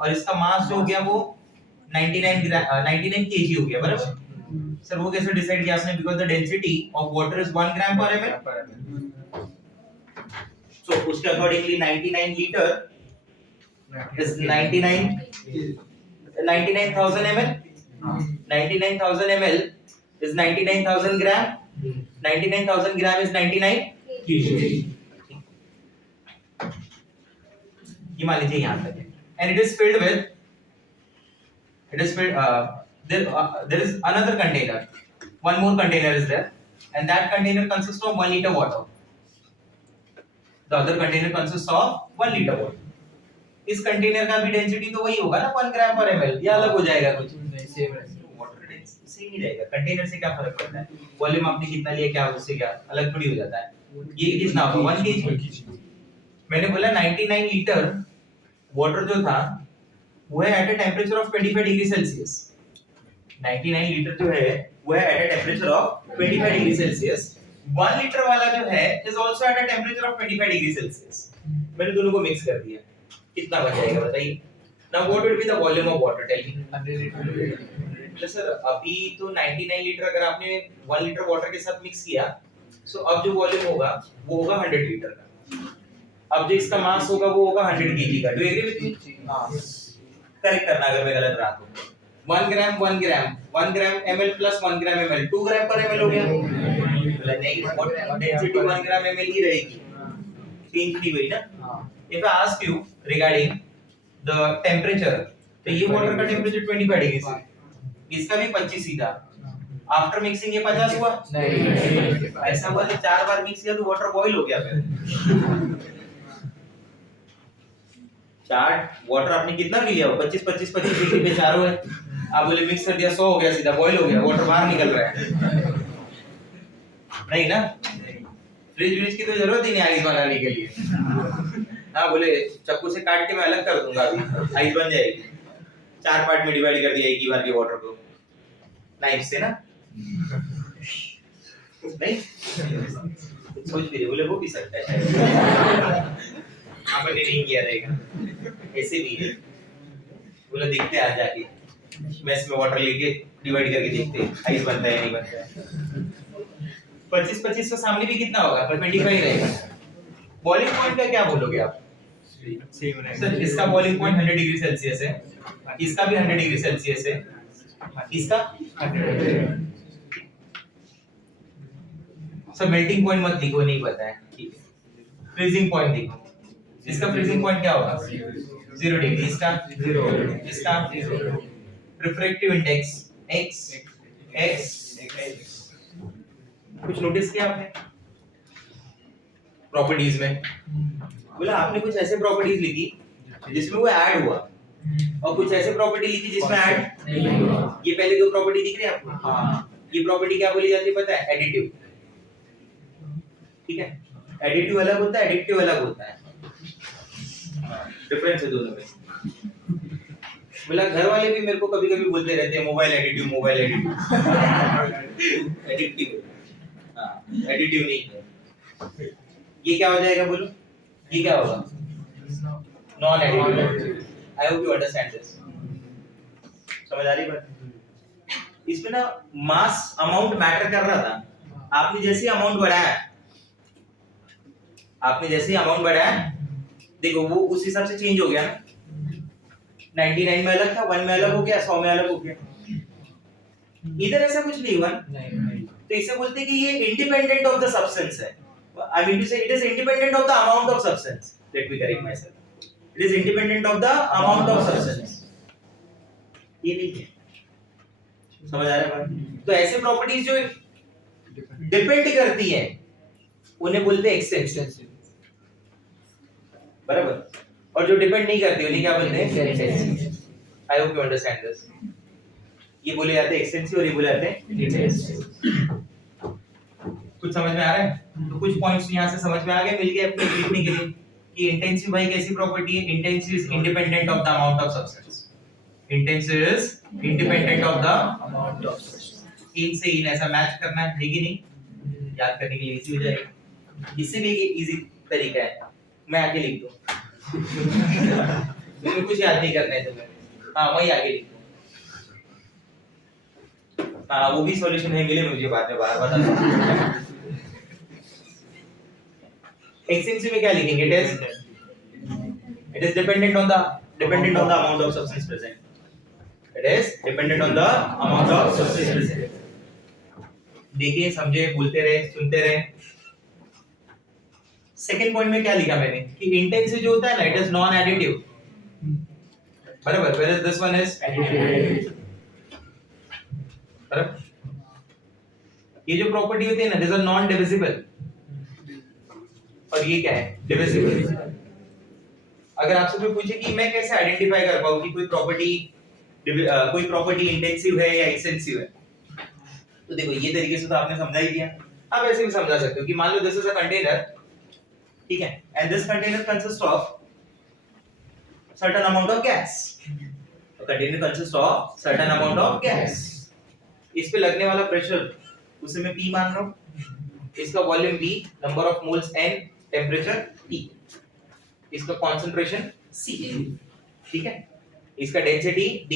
और इसका मास जो हो गया वो 99 kg हो गया, बराबर. सर वो कैसे डिसाइड किया आपने? Because the density of water is 1 ग्राम पर ml. सो उसके accordingly 99 litre is 99,000 ml. 99,000 ml is 99,000 gram. 99,000 gram is 99 kg. ये मान लीजिए यहाँ तक है. And it is filled with, there is another container. One more container is there, and that container consists of 1 liter water. The other container consists of 1 liter water. इस container का भी density तो वही होगा ना 1 ग्राम पर ml, या अलग हो जाएगा कुछ? नहीं, सेम रहेगा. वाटर डेंसिटी सेम ही रहेगा. कंटेनर से क्या फर्क पड़ता है? वॉल्यूम आपने कितना लिया, क्या उससे क्या अलग थोड़ी हो जाता है. ये कितना होगा 1 kg. मैंने बोला 99 लीटर वाटर जो था वो है at a temperature of 25 degree Celsius. 99 litre जो है वो है at a temperature of 25 degree Celsius. 1 litre वाला जो है is also at a temperature of 25 degree Celsius. मैंने दोनों को मिक्स कर दिया. कितना बच जाएगा बताइए? Now what will be the volume of water? Tell me. 100 litre. Sir अभी तो 99 लीटर अगर आपने 1 लीटर वाटर के साथ मिक्स किया, सो अब जो वॉल्यूम होगा वो होगा 100 लीटर का. अब जो इसका मास होगा वो होगा 100 kg का. Do you agree with me? हां. करेक्ट करना अगर मैं गलत रहा तो. 1 gram ml plus 1 gram ml 2 gram पर ml हो गया. नहीं, डेंसिटी 1 ग्राम ml ही रहेगी, चेंज नहीं हुई ना. If I ask you regarding the temperature, तो ये वाटर का टेंपरेचर 25 डिग्री से, इसका भी 25 ही था. आफ्टर मिक्सिंग ये 50 हुआ? नहीं. ऐसा हुआ कि 4 बार मिक्स किया तो वाटर बॉईल हो गया. फिर 4 वाटर आपने कितना पी लिया? 25 डिग्री पे चारों है. आप बोले मिक्स कर दिया 100 हो गया, सीधा बॉईल हो गया, वाटर बाहर निकल रहा है. नहीं ना. फ्रिज की तो जरूरत ही नहीं आइस बनाने के लिए. हाँ, बोले चाकू से काट के मैं अलग कर दूंगा, अभी आइस बन जाएगी. 4 पार्ट में डिवाइड कर दिया एक ही बार के वाटर को नाइफ से ना. नहीं सोच भी बोले वो भी सकता है. आपने नहीं किया रहेगा, ऐसे भी है. बोले देखते हैं आज जाके मैस में वाटर लेके डिवाइड करके देखते हैं आइस बनता है नहीं बनता है. 25 तो सामने भी कितना होगा? 25 रहेगा. बॉइलिंग पॉइंट का क्या बोलोगे आप? सेम रहेगा. सर इसका बॉइलिंग पॉइंट 100 डिग्री सेल्सियस है, इसका भी 100 डिग्री सेल्सियस है, इसका 100. सर मेल्टिंग पॉइंट मत लिखो, नहीं पता है, ठीक है. फ्रीजिंग पॉइंट लिखो. इसका फ्रीजिंग पॉइंट क्या होगा 0 डिग्री, इसका 0, इसका 0, रिफ्रैक्टिव इंडेक्स x कुछ नोटिस किया आपने प्रॉपर्टीज में? बोला आपने कुछ ऐसे प्रॉपर्टीज लिखी जिसमें वो ऐड हुआ और कुछ ऐसे प्रॉपर्टी लिखी जिसमें ऐड नहीं हुआ। ये पहले दो प्रॉपर्टी दिख रही है आपको? हाँ। ये प्रॉपर्टी क्या बोली जाती है पता है? एडिटिव। ठीक है, एडिटिव अलग होता है, एडिक्टिव अलग होता है, डिफरेंस है दोनों में। बोला घर वाले भी मेरे को कभी कभी बोलते रहते हैं mobile additive, mobile additive. Addictive, हाँ एडिटिव नहीं है। ये क्या हो जाएगा बोलो? ये क्या होगा? Non additive. I hope you understand this. समझ आ रही बात? इसमें ना मास अमाउंट मैटर कर रहा था। आपने जैसे अमाउंट बढ़ाया, आपने जैसे अमाउंट बढ़ाया, देखो वो उस हिसाब से चेंज हो गया ना। 99 में अलग था, 1 में अलग हो गया, 100 में अलग हो गया। इधर ऐसा कुछ नहीं हुआ। तो इसे बोलते हैं कि ये इंडिपेंडेंट ऑफ द सब्सटेंस है। I mean to say it is independent of the amount of substance. Let me correct myself. It is independent of the amount of substance. ये नहीं है, समझ आ रहा है बात? तो ऐसे प्रॉपर्टीज जो डिपेंड करती हैं उन्हें बोलते हैं एक्सटेंसिव, बराबर? और जो डिपेंड नहीं करती उन्हें क्या बोलते हैं? Intensive. I hope you understand this. ये बोले जाते हैं एक्सटेंसिव और ये बोले जाते हैं इंटेंसिव। कुछ समझ में आ रहा है? तो कुछ पॉइंट्स यहाँ से समझ में आ गए, मिल गए अपने लिखने के लिए कि इंटेंसिव भाई कैसी प्रॉपर्टी है? Intensive is independent of the amount of substance. Intensive is independent of the amount of substance. इन से इन ऐसा मैच करना है कि नहीं? याद करने के लिए इजी हो जाएगा। इससे भी इजी तरीका है, मैं आगे लिख दूं। तुम्हें कुछ याद नहीं करना है तुम्हें, हाँ वही आगे लिख दूं। हाँ वो भी सॉल्यूशन है, मिले मुझे बाद में बाहर बता। एक्सटेंसिव में क्या लिखेंगे? It is dependent on the amount of substance present. It is dependent on the amount of substance present. देखिए, समझे, बोलते रहे, सुनते रहे। सेकंड पॉइंट में क्या लिखा मैंने कि इंटेंसिव जो होता है ना, इट इज नॉन एडिटिव, बराबर? Where this one is additive, बराबर? ये जो प्रॉपर्टी होती है ना, दिस आर नॉन डिविजिबल, और ये क्या है? डिविजिबल। अगर आपसे कोई पूछे कि मैं कैसे आइडेंटिफाई कर पाऊं कि कोई प्रॉपर्टी इंटेंसिव है या एक्सटेंसिव है, तो देखो ये तरीके से तो आपने समझा ही दिया। आप ऐसे भी समझा सकते हो कि मान लो दिस इज अ कंटेनर, ठीक है, and this container consist of certain amount of gas. A container consists of certain amount of gas. इस पे लगने वाला प्रेशर उसे मैं P मान रहा हूँ, इसका volume V, number of moles N, temperature T, इसका कंसंट्रेशन C, ठीक है, इसका डेंसिटी D,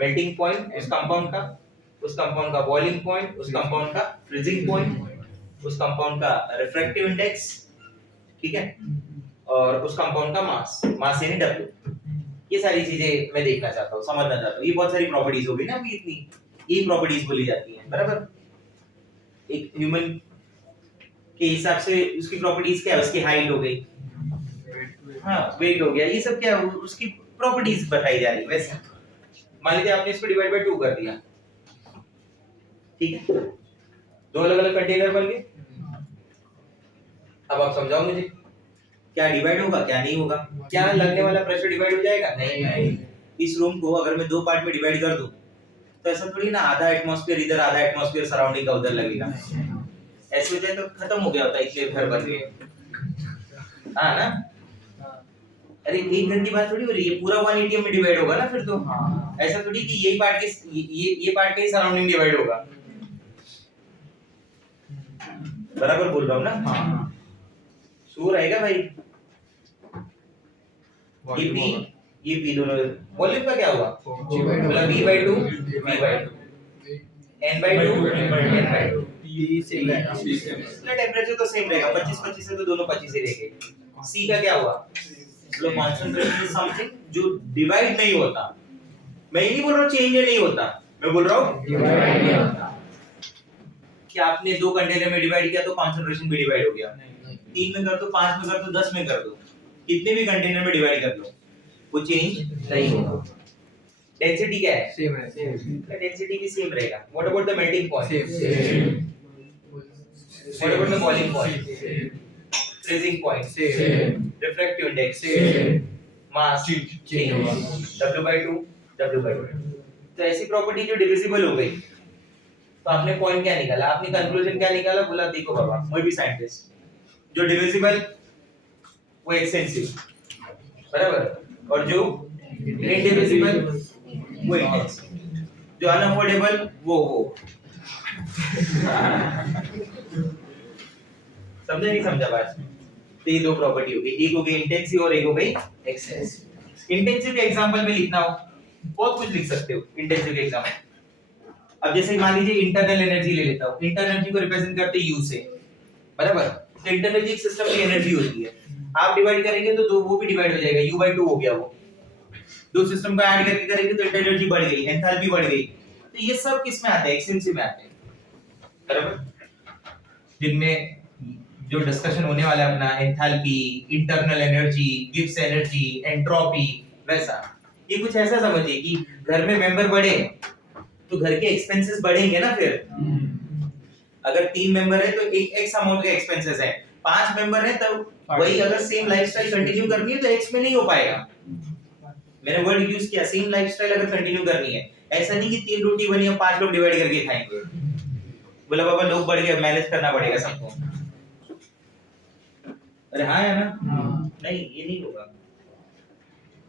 मेल्टिंग पॉइंट उस कंपाउंड का बॉइलिंग पॉइंट उस कंपाउंड का, फ्रीजिंग पॉइंट उस कंपाउंड का, रिफ्रैक्टिव इंडेक्स, ठीक है, और उस कंपाउंड का मास यानी W। ये सारी चीजें मैं देखना चाहता हूँ, समझना चाहता हूँ। ये बहुत सारी प्रॉपर्टीज हो गई ना, अभी इतनी ये प्रॉपर्टीज बोली जाती हैं, बराबर? एक ह्यूमन के हिसाब से उसकी प्रॉपर्टीज क्या है? उसकी हाइट हो गई, हाँ वेट हो गया, ये सब क्या है? उसकी प्रॉपर्टीज बताई जा रही है। वैसे मान लीजिए आपने इसको डिवाइड बाय 2 कर दिया, ठीक है, दो अलग अलग कंटेनर बन गए। अब आप समझाओ मुझे, क्या डिवाइड होगा, क्या नहीं होगा? क्या लगने वाला प्रेशर डिवाइड हो जाएगा? नहीं। इस रूम को अगर मैं 2 पार्ट में डिवाइड कर दूं, तो ऐसा थोड़ी ना आधा एटमॉस्फेयर इधर, आधा एटमॉस्फेयर सराउंडिंग का उधर लगेगा। ऐसे हो जाए तो खत्म हो गया होता है, इसलिए घर बन गए, हाँ ना? अरे एक घर की बात थोड़ी हो रही है, पूरा 1 एटीएम में डिवाइड होगा ना फिर तो। ऐसा थोड़ी कि यही पार्ट के ये पार्ट के सराउंडिंग डिवाइड होगा, बराबर बोल रहा हूँ ना? हाँ शो रहेगा भाई। ये P दोनों वॉल्यूम का क्या हुआ? मतलब V/2 V/2 N/2 N/2। ये सेम है, टेंपरेचर तो सेम रहेगा, 25 से तो दोनों 25 ही रहेंगे। C का क्या हुआ? मतलब कंसंट्रेशन इज समथिंग जो डिवाइड नहीं होता। मैं ये नहीं बोल रहा हूँ चेंज नहीं होता, मैं बोल रहा हूँ डिवाइड नहीं होता। कि आपने 2 कंटेनर में डिवाइड किया तो कंसंट्रेशन भी डिवाइड हो गया, 3 में कर दो, 5 में कर दो, 10 में कर दो, कितने भी कंटेनर में डिवाइड कर लो वो चेंज नहीं होगा। डेंसिटी क्या है? सेम है। डेंसिटी भी सेम रहेगा। What about the melting point? Same. What about the boiling point? Freezing point? Same. Refractive index? Same. Mass change होगा। W/2 W/2। तो ऐसी प्रॉपर्टी जो डिविजिबल हो गई, तो आपने पॉइंट क्या निकाला? आपने कंक्लूजन क्या निकाला? बोला देखो बाबा, मैं भी साइंटिस्ट, जो डिविजिबल वो एक्सटेंसिव, बराबर, और जो इंडिविजिबल वो इंटेंसिव, जो अनअफोर्डेबल वो समझे नहीं समझा बात? तो ये दो प्रॉपर्टी हो गई, एक हो गई इंटेंसिव और एक हो गई एक्सटेंसिव। इंटेंसिव के एग्जांपल में लिखना हो बहुत कुछ लिख सकते हो इंटेंसिव के एग्जांपल। अब जैसे मान लीजिए इंटरनल एनर्जी ले लेता हूं, इंटरनल एनर्जी को रिप्रेजेंट करते हैं यू से, बराबर। तो इंटरनल एनर्जी एक सिस्टम की एनर्जी होती है, आप डिवाइड करेंगे तो दो वो भी डिवाइड हो जाएगा, U/2 हो गया वो। दो सिस्टम को ऐड करके करेंगे तो इंटरनल एनर्जी बढ़ गई, एंथैल्पी बढ़ गई। तो ये सब किस में आते हैं? एक्सटेंसिव में आते हैं, बराबर। जिनमें जो डिस्कशन होने वाला है अपना enthalpy, internal energy, Gibbs energy, entropy, वैसा। ये कुछ ऐसा समझिए कि घर में मेंबर बढ़े तो घर के एक्सपेंसेस बढ़ेंगे ना। फिर अगर 3 मेंबर है तो एक एक्स अमाउंट के एक्सपेंसेस है, 5 मेंबर है तब वही अगर सेम लाइफस्टाइल कंटिन्यू करनी है तो एक्स में नहीं हो पाएगा। मैंने वर्ड यूज किया, सेम लाइफस्टाइल अगर कंटिन्यू करनी है। ऐसा नहीं कि 3 रोटी बनी है 5 लोग डिवाइड करके खाएंगे, बोला बाबा लोग बढ़ गए मैनेज करना पड़ेगा सबको। अरे हाँ है ना? नहीं ये नहीं होगा।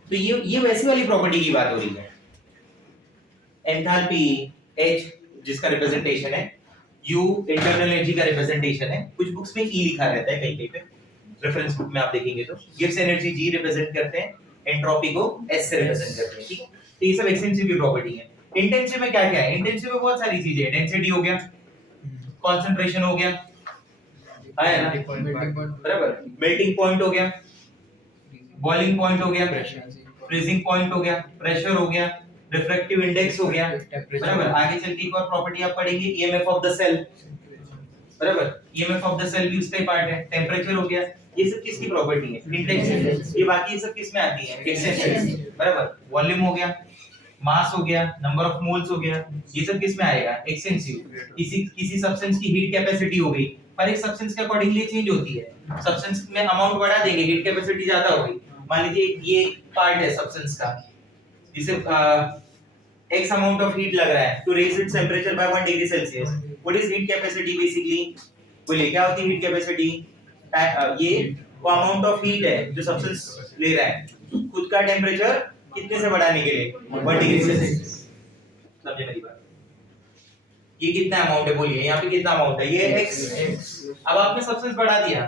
तो ये वैसी वाली प्रॉपर्टी की बात हो रही है। एंथैल्पी H जिसका रिप्रेजेंटेशन है, U इंटरनल एनर्जी का रिप्रेजेंटेशन है। कुछ बुक्स में E लिखा रहता है, कहीं पे रेफरेंस बुक में आप देखेंगे तो। गिब्स एनर्जी G रिप्रेजेंट करते हैं, एंट्रोपी को S से रिप्रेजेंट करते हैं, ठीक है। तो ये सब एक्सटेंसिव की प्रॉपर्टी है। इंटेंसिव में क्या क्या है? इंटेंसिव में बहुत सारी चीजें हैं। डेंसिटी हो गया, कंसंट्रेशन हो गया, है ना, बराबर, मेल्टिंग पॉइंट हो गया, बॉइलिंग पॉइंट हो गया, फ्रीजिंग पॉइंट हो गया, प्रेशर हो गया, रिफ्रैक्टिव इंडेक्स हो गया, बराबर। आगे चल के एक और प्रॉपर्टी आप पढ़ेंगे, ईएमएफ ऑफ द सेल, बराबर। ईएमएफ ऑफ द सेल भी उसका ही पार्ट है। टेंपरेचर हो गया, ये सब किसकी प्रॉपर्टी है? इंटेंसिव। ये बाकी सब किस में आती है? एक्सटेंसिव, बराबर। वॉल्यूम हो गया, मास हो गया, नंबर ऑफ मोल्स हो गया, ये सब किस में आएगा? एक्सटेंसिव। किसी सब्सटेंस की हीट कैपेसिटी हो गई, पर एक सब्सटेंस के अकॉर्डिंगली चेंज होती है। सब्सटेंस में अमाउंट बढ़ा देंगे, हीट कैपेसिटी ज्यादा हो गई। मान लीजिए ये पार्ट है सब्सटेंस का, जिसे x amount of heat लग रहा है to raise its temperature by 1 degree Celsius. What is heat capacity basically? बोलिए क्या होती है हीट कैपेसिटी? ये वो अमाउंट ऑफ हीट है जो सब्सटेंस ले रहा है खुद का टेम्परेचर कितने से बढ़ाने के लिए? 1 डिग्री सेल्सियस। समझे मेरी बात? ये कितना अमाउंट है बोलिए, यहाँ पे कितना अमाउंट है? ये x। अब आपने सब्सटेंस बढ़ा दिया,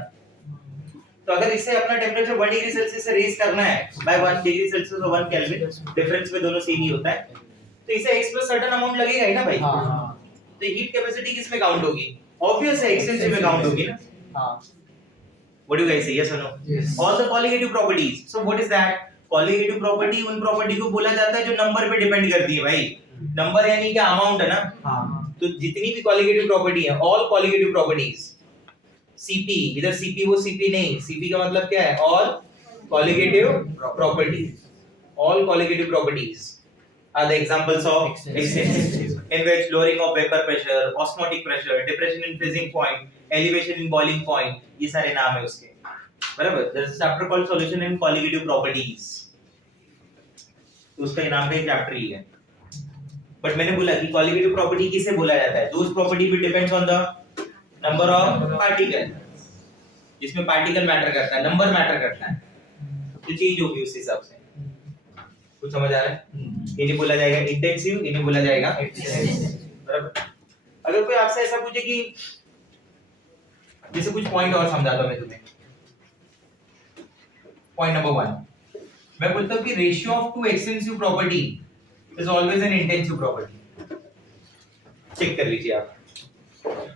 तो अगर इसे अपना टेम्परेचर 1 डिग्री सेल्सियस से रेज करना है बाय 1 डिग्री सेल्सियस और 1 केल्विन, डिफरेंस में दोनों सेम ही होता है, तो इसे x प्लस सर्टेन अमाउंट लगेगा ही ना भाई। तो हीट कैपेसिटी किस में काउंट होगी? ऑब्वियस है एक्सटेंसिव में काउंट होगी ना। What do you guys say? Yes और no? All the colligative properties. So what is that? Colligative property उन प्रॉपर्टी को बोला जाता है जो नंबर पे डिपेंड करती है भाई। नंबर यानी क्या? अमाउंट है ना। तो जितनी भी कॉलिगेटिव प्रॉपर्टी है, ऑल कॉलिगेटिव प्रॉपर्टीज, CP, इधर CP वो CP नहीं, CP का मतलब क्या है? All colligative properties. All colligative properties are the examples of extensive, in which lowering of vapor pressure, osmotic pressure, depression in freezing point, elevation in boiling point, ये सारे नाम है उसके, बराबर। there is a chapter called solution in colligative properties, तो उसका नाम का एक चैप्टर ही है। बट मैंने बोला कि colligative property किसे बोला जाता है? those property which depends on the number of particle, जिसमें पार्टिकल मैटर करता है, नंबर मैटर करता है, तो चेंज होगी उस हिसाब से। कुछ समझ आ रहा है? इन्हें बोला जाएगा इंटेंसिव, इन्हें बोला जाएगा एक्सटेंसिव, बराबर। अगर कोई आपसे ऐसा पूछे कि जैसे कुछ पॉइंट और समझाता हूं मैं तुम्हें। पॉइंट नंबर 1, मैं बोलता हूं कि ratio of two extensive property is always an intensive property. Check कर लीजिए आप,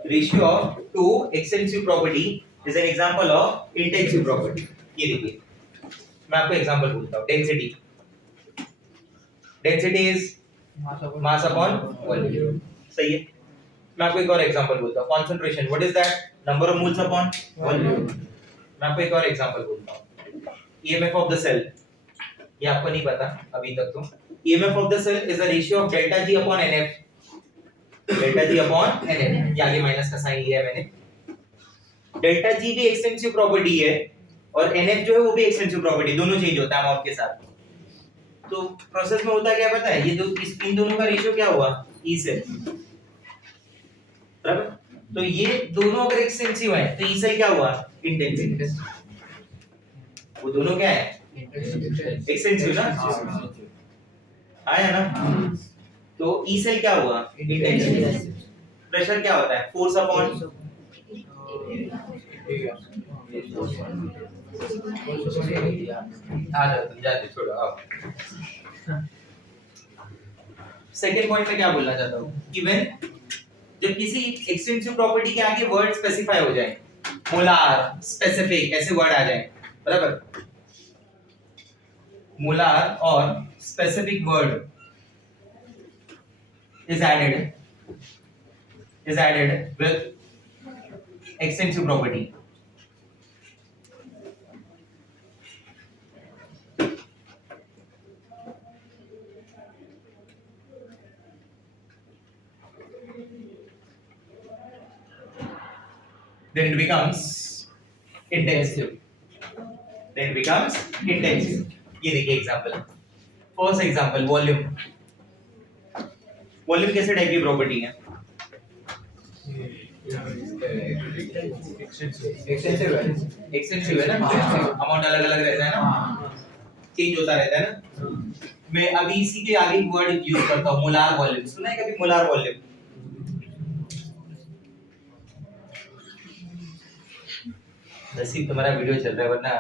ratio of two extensive property is an example of intensive property. ये देखिए मैं आपको एग्जांपल बोलता हूं। Density, density is mass upon volume, सही है। मैं आपको एक और एग्जांपल बोलता हूं। Concentration, what is that? Number of moles upon volume. मैं आपको एक और एग्जांपल बोलता हूं। EMF of the cell, ये आपको नहीं पता अभी तक तो. EMF of the cell is a ratio of delta G upon NF. Delta G upon NF. ये आगे माइनस का साइन लिया है मैंने. डेल्टा G भी एक्सटेंसिव प्रॉपर्टी है और NF जो है वो भी एक्सटेंसिव प्रॉपर्टी, दोनों चेंज होता है अमाउंट के साथ. तो प्रोसेस में होता क्या पता है, ये दो इन दोनों का रेशियो क्या हुआ, E से. बराबर. तो ये दोनों अगर एक्सटेंसिव है तो E सेल क्या हुआ, इंटेंसिव. वो दोनों क्या है, एक्सटेंसिव ना. आया ना. तो E सेल क्या हुआ, इंटेंसिव. प्रेशर क्या होता है, फोर्स अपॉन जाते छोड़ो. अब सेकंड पॉइंट में क्या बोलना चाहता हूँ कि व्हेन जब किसी एक्सटेंसिव प्रॉपर्टी के आगे वर्ड स्पेसिफाई हो जाए, मोलार, स्पेसिफिक ऐसे वर्ड आ जाए, बराबर. मोलार और specific word is added with extensive property. Then it becomes intensive. Then it becomes intensive. ये देखिए example. First example volume. Volume कैसे टाइप की प्रॉपर्टी है, एक्सटेंसिव है ना. अमाउंट अलग अलग रहता है ना, चेंज होता रहता है ना. मैं अभी इसी के आगे एक वर्ड यूज करता हूँ, मोलार वॉल्यूम. सुना है कभी मोलार वॉल्यूम? नसीब तुम्हारा वीडियो चल रहा है, वरना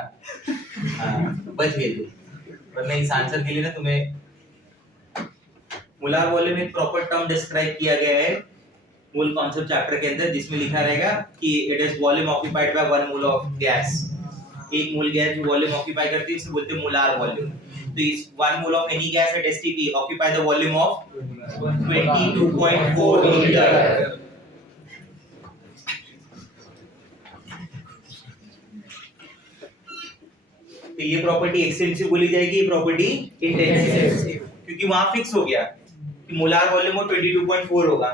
बच गए थे. वरना इस आंसर के लिए ना तुम्हें मोलार वॉल्यूम एक प्रॉपर टर्म डिस्क्राइब किया गया है मूल कॉन्सेप्ट चैप्टर के अंदर, जिसमें लिखा रहेगा कि it is volume occupied by 1 mole of gas. एक मोल गैस जो वॉल्यूम ऑक्यूपाई करती है उसे बोलते हैं मोलार वॉल्यूम. तो इस 1 mole of any gas at STP occupy the volume of 22.4 litre. तो ये प्रॉपर्टी एक्सटेंसिव बोली जाएगी, ये प्रॉपर्टी इंटेंसिव, क्योंकि वहां फिक्स हो गया कि मोलार वॉल्यूम 22.4 होगा.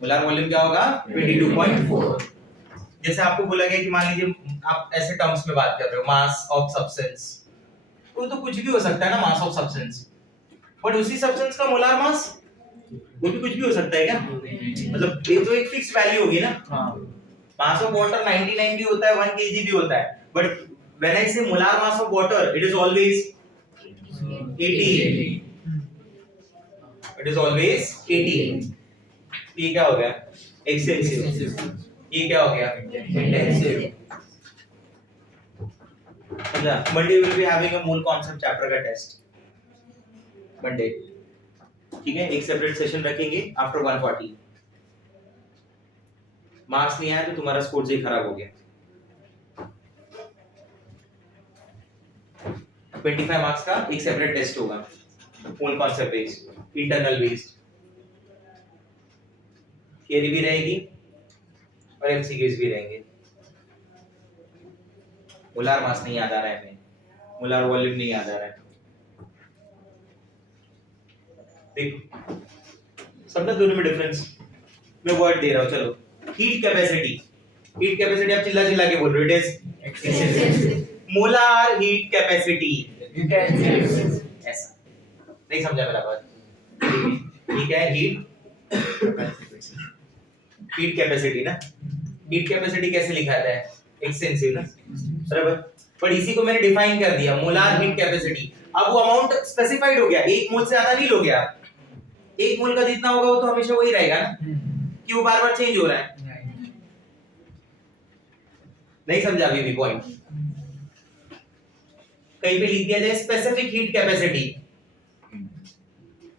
मोलार वॉल्यूम क्या होगा, 22.4. जैसे आपको बोला गया कि मान लीजिए आप ऐसे टर्म्स में बात कर रहे हो, मास ऑफ सब्सटेंस, तो कुछ भी हो सकता है ना, मास ऑफ सब्सटेंस. बट उसी सब्सटेंस का मोलार मास वो भी कुछ भी हो सकता है क्या, मतलब ये तो एक फिक्स्ड वैल्यू होगी ना. मास ऑफ वाटर 99 भी होता है, 1 kg भी होता है, बट व्हेन आई से molar mass of water it is always 80. It is always 80. ये क्या हो गया, एक्सटेंसिव. ये क्या हो गया, इंटेंसिव. समझा. Monday will be having a मूल कॉन्सेप्ट चैप्टर का टेस्ट. मंडे, ठीक है, एक सेपरेट सेशन रखेंगे आफ्टर 140. मार्क्स नहीं आया तो तुम्हारा स्कोर से खराब हो गया. 25 मार्क्स का एक सेपरेट टेस्ट होगा, मूल concept based, internal based. Theory भी रहेगी और एमसीक्यूज भी रहेंगे. मोलार मास नहीं याद आ रहा है हमें, मोलार वॉल्यूम नहीं याद आ रहा है. देखो समझा दोनों में डिफरेंस. मैं वर्ड दे रहा हूं, चलो. Heat capacity. हीट कैपेसिटी आप चिल्ला चिल्ला के बोल रहे हो, it is molar heat capacity. ऐसा नहीं समझा मेरा बात, ठीक है. हीट कैपेसिटी ना, हीट कैपेसिटी कैसे लिखा जाता है, एक्सटेंसिव ना, बराबर. पर इसी को मैंने डिफाइन कर दिया, मोलार हीट कैपेसिटी. अब वो अमाउंट स्पेसिफाइड हो गया, 1 मोल से ज्यादा नहीं लोगे आप. 1 मोल का जितना होगा वो तो हमेशा वही रहेगा ना, कि वो बार बार चेंज हो रहा है. नहीं समझा अभी भी पॉइंट. कहीं पे लिख दिया जाए स्पेसिफिक हीट कैपेसिटी.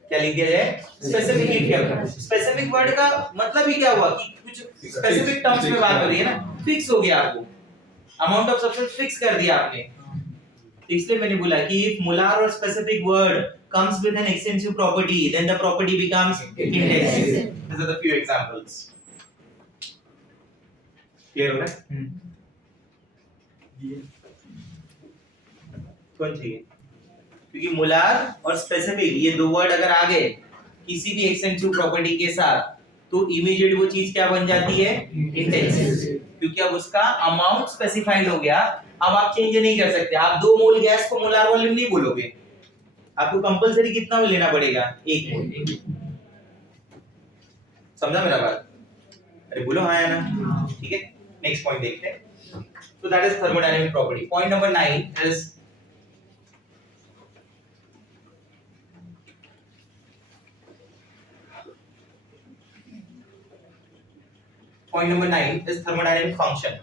क्या लिख दिया जाए, specific heat capacity. Specific word का मतलब ही क्या हुआ कि कुछ स्पेसिफिक टर्म्स में बात हो रही है ना, फिक्स हो गया. आपको अमाउंट ऑफ सब्सटेंस फिक्स कर दिया आपने. तो इसलिए मैंने बोला कि if molar or specific word comes with an extensive property, then the property becomes intensive. These are the few examples. Clear हो गया? कौन चाहिए? क्योंकि मोलार और स्पेसिफिक ये दो वर्ड अगर आ गए किसी भी एक्सटेंसिव प्रॉपर्टी के साथ तो इमीडिएट वो चीज क्या बन जाती है? इंटेंसिव, क्योंकि अब उसका अमाउंट स्पेसिफाइड हो गया। अब आप चेंज नहीं कर सकते। आप 2 मोल गैस को मोलार वॉल्यूम नहीं बोलोगे, आपको कंपलसरी कितना लेना पड़ेगा? 1 मोल। समझा मेरा बात? अरे बोलो हाँ या ना? ठीक है, नेक्स्ट पॉइंट देखते हैं। So that is thermodynamic property. Point number 9 is thermodynamic function.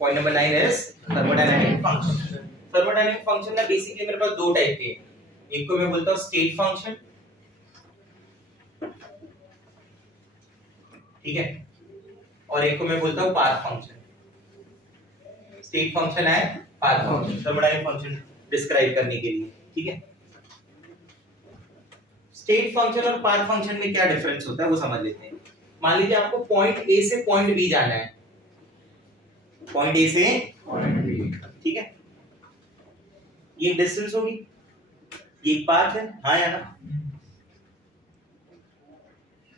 Point number 9 is thermodynamic function. Thermodynamic function ना बेसिकली मेरे पास दो टाइप के हैं। एक को मैं बोलता हूँ स्टेट फंक्शन, ठीक है, और एक को मैं बोलता हूँ पाथ फंक्शन। स्टेट फंक्शन है, path function, thermodynamic function describe करने के लिए, ठीक है। स्टेट फंक्शन और पाथ फंक्शन में क्या डिफरेंस होता है वो समझ लेते हैं। मान लीजिए आपको पॉइंट ए से पॉइंट बी जाना है, पॉइंट ए से पॉइंट बी, ठीक है, ये डिस्टेंस होगी, ये पाथ है, हाँ या ना?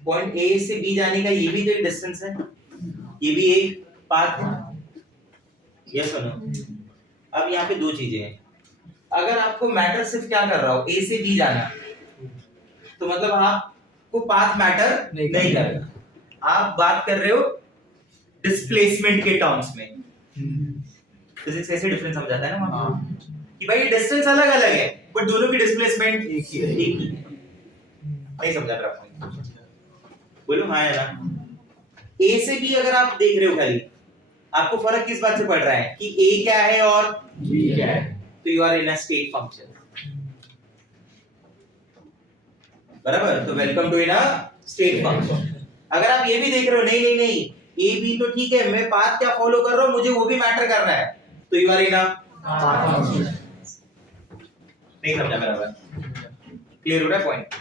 पॉइंट ए से बी जाने का ये भी तो एक डिस्टेंस है, ये भी एक पाथ है, यस और नो? अब यहाँ पे दो चीजें हैं। अगर आपको मैटर सिर्फ क्या कर रहा हो, ए से बी जाना, तो मतलब आपको पाथ मैटर नहीं कर रहा, आप बात कर रहे हो डिस्प्लेसमेंट के टर्म्स में। फिजिक्स ऐसे डिफरेंस समझाता है ना वहां कि भाई डिस्टेंस अलग अलग है बट दोनों की डिस्प्लेसमेंट एक ही है। नहीं समझा रहा आपको? बोलो हाँ या ना? ए से बी अगर आप देख रहे हो खाली, आपको फर्क किस बात से पड़ रहा है कि ए क्या है और बी क्या है? तो you are in a state function, बराबर? तो welcome to in a state function. अगर आप ये भी देख रहे हो नहीं नहीं नहीं, ए बी तो ठीक है, मैं पाथ क्या फॉलो कर रहा हूं मुझे वो भी मैटर कर रहा है, तो you are in a path function. नहीं समझा मेरा बात? क्लियर हो रहा है पॉइंट?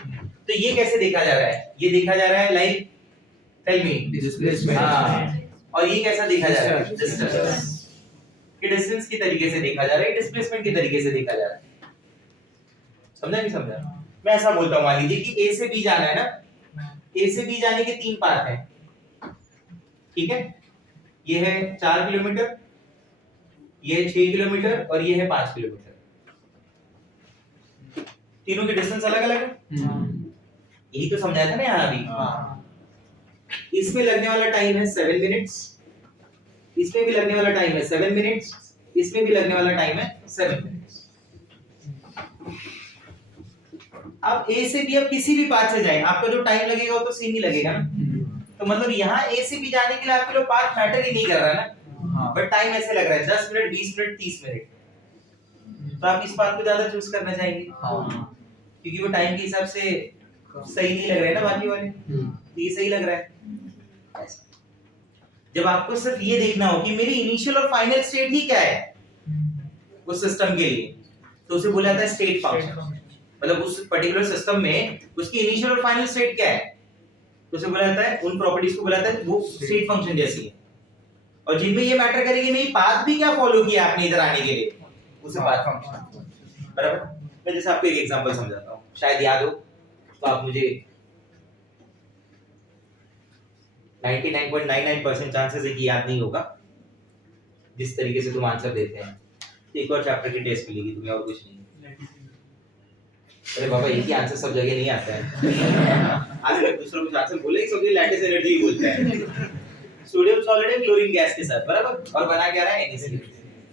तो ये कैसे देखा जा रहा है? ये देखा जा रहा है लाइक टेल मी डिस्प्लेसमेंट, हां, और ये कैसा देखा जा रहा है? डिस्टेंस। कि डिस्टेंस की तरीके से देखा जा रहा है, डिस्प्लेसमेंट की तरीके से देखा जा रहा है। समझा नहीं समझा? मैं ऐसा बोलता हूं, मान लीजिए कि ए से बी जाना है ना, ए से बी जाने के 3 पाथ हैं, ठीक है, ये है 4 किलोमीटर, ये है 6 किलोमीटर और ये है 5 किलोमीटर। तीनों की डिस्टेंस अलग अलग है, यही तो समझाया था ना यहाँ अभी। इसमें लगने वाला टाइम है 7 मिनट्स, इसमें भी लगने वाला टाइम है 7 मिनट्स, इसमें भी लगने वाला टाइम है 7 मिनट्स। अब ए से बी अब किसी भी पाथ से जाए, आपका जो टाइम लगेगा वो तो सेम ही लगेगा ना। तो मतलब यहाँ ए से बी जाने के लिए आपके लिए पाथ मैटर ही नहीं कर रहा ना, बट टाइम ऐसे लग रहा है 10 मिनट, 20 मिनट, 30 मिनट। तो आप इस पाथ को ज्यादा चूज करना चाहेंगे क्योंकि वो टाइम के हिसाब से सही नहीं लग रहा है ना बाकी वाले, ये सही लग रहा है। जब आपको सिर्फ ये देखना हो कि मेरी इनिशियल और फाइनल स्टेट ही क्या है उस सिस्टम के लिए, तो उसे बोला जाता है स्टेट फंक्शन। मतलब उस पर्टिकुलर सिस्टम में उसकी इनिशियल और फाइनल स्टेट क्या है, तो उसे बोला जाता है, उन प्रॉपर्टीज को बोला जाता है वो स्टेट फंक्शन जैसी है। और जिनमें ये मैटर करेगी मेरी पाथ भी क्या फॉलो किया आपने इधर आने के लिए, उसे पाथ फंक्शन, बराबर? मैं जैसे आपको एक एग्जांपल समझाता हूं, शायद याद हो, तो आप मुझे 99.99% चांसेस है कि याद नहीं होगा जिस तरीके से तुम आंसर देते हैं। एक और चैप्टर की टेस्ट मिलेगी तुम्हें और कुछ नहीं। अरे बाबा एक ही आंसर सब जगह नहीं आता है। आज मैं दूसरा कुछ आंसर बोले सब लैटिस एनर्जी ही बोलते हैं, सोडियम सॉलिड है क्लोरीन गैस के साथ, बराबर? और बना क्या रहा है NaCl।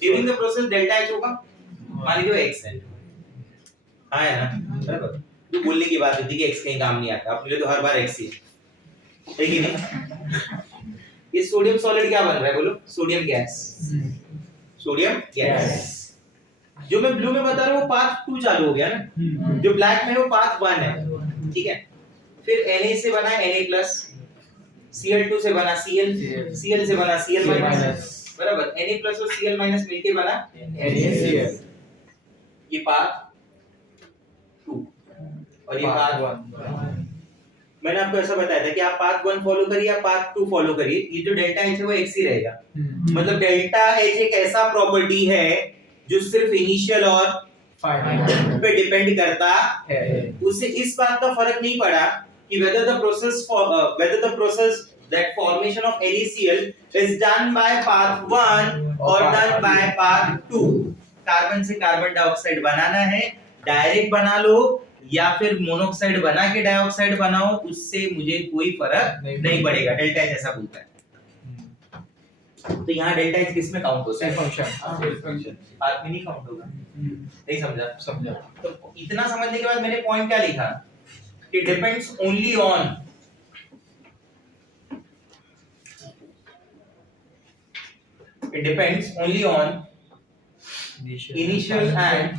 During the process delta H होगा, मान लीजिए x है, हाँ है ना, बराबर? तो बोलने की बात होती है कि x कहीं काम नहीं आता, अपने लिए तो हर बार x ही है कि नहीं? ये सोडियम सॉलिड क्या बन रहा है बोलो? Sodium gas, sodium gas. जो मैं ब्लू में बता रहा हूँ वो पाथ 2 चालू हो गया ना, जो ब्लैक में है वो पाथ 1 है, ठीक है। फिर Na से बना Na+, Cl2 से बना Cl, Cl से बना Cl-, बराबर? Na+ और Cl- मिलके बना NaCl। ये पाथ 2 और ये पाथ 1। मैंने आपको ऐसा बताया था कि आप पाथ 1 फॉलो करिए या पाथ 2 फॉलो करिए, ये जो डेल्टा H है वो x ही रहेगा। मतलब डेल्टा H एक ऐसा प्रॉपर्टी है जो सिर्फ इनिशियल और फाइनल पे डिपेंड करता है उससे इस बात का फर्क नहीं पड़ा कि whether the process that formation of NaCl is done by path 1 or done by path 2. Carbon से कार्बन डाइऑक्साइड बनाना है, डायरेक्ट बना लो या फिर मोनोऑक्साइड बना के डाइऑक्साइड बनाओ, उससे मुझे कोई फर्क नहीं पड़ेगा। डेल्टा एच ऐसा बोलता है। तो यहाँ डेल्टा एच किस में काउंट होता है? फंक्शन पाथ में नहीं काउंट होगा। नहीं समझा? समझा। तो इतना समझने के बाद मैंने पॉइंट क्या लिखा कि depends only on it depends only on initial and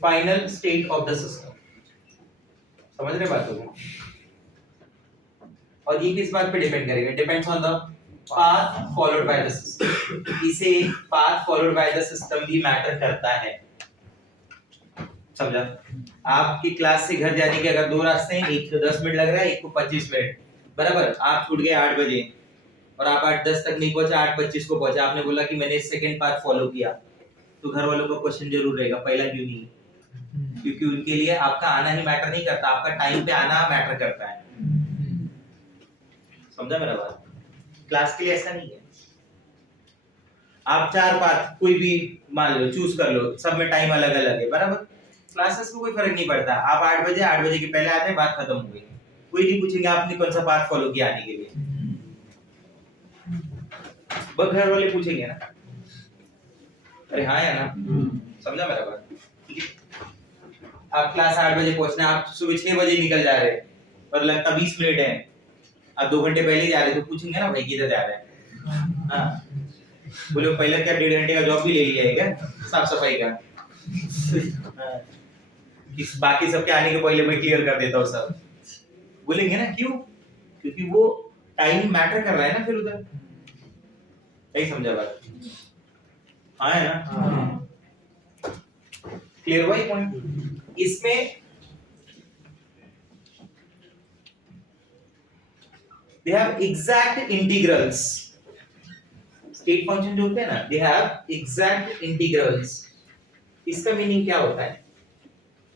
final state of the system. समझ रहे बात को? और ये किस बात पे डिपेंड करेगा? Depends on the path followed by the system. इसे path followed by the system भी मैटर करता है। समझा? आपकी क्लास से घर जाने के अगर दो रास्ते हैं, एक को 10 मिनट लग रहा है, एक को 25 मिनट, बराबर? आप छूट गए 8 बजे और आप 8:10 तक नहीं पहुंचे, 8:25 को पहुंचे, आपने बोला कि मैंने सेकंड पाथ फॉलो किया, तो घर वालों का क्वेश्चन जरूर रहेगा, पहला क्यों नहीं? क्योंकि उनके लिए आपका आना ही मैटर नहीं करता, आपका टाइम पे आना मैटर करता है। समझा मेरा बात? क्लास के लिए ऐसा नहीं है। आप 4 पाथ कोई भी मान लो, चूज कर लो, सब में टाइम अलग अलग है, बराबर? क्लासेस को कोई फर्क नहीं पड़ता। आप 8 बजे के पहले आते हैं, बात खत्म हो गई, कोई नहीं पूछेंगे आपने कौन सा पाथ फॉलो किया आने के लिए। बस घर वाले पूछेंगे ना, अरे हाँ या ना? समझा मेरा बात? आप क्लास 8 बजे पहुंचना, आप सुबह 6 बजे निकल जा रहे हैं और लगता 20 मिनट है, आप 2 घंटे पहले जा रहे, तो पूछेंगे ना भाई किधर जा रहे हैं? हाँ, बोले पहले क्या 1.5 घंटे का जॉब भी ले लिया है क्या साफ सफाई का? हाँ, इस बाकी सबके आने के पहले मैं क्लियर कर देता हूँ सब, बोलेंगे ना। क्यों? क्योंकि वो टाइम मैटर कर रहा है ना फिर उधर। नहीं समझा बात? हाँ है ना? क्लियर हुआ ये पॉइंट? इसमें they have exact integrals. State function जो होते हैं ना, they have exact integrals. इसका मीनिंग क्या होता है?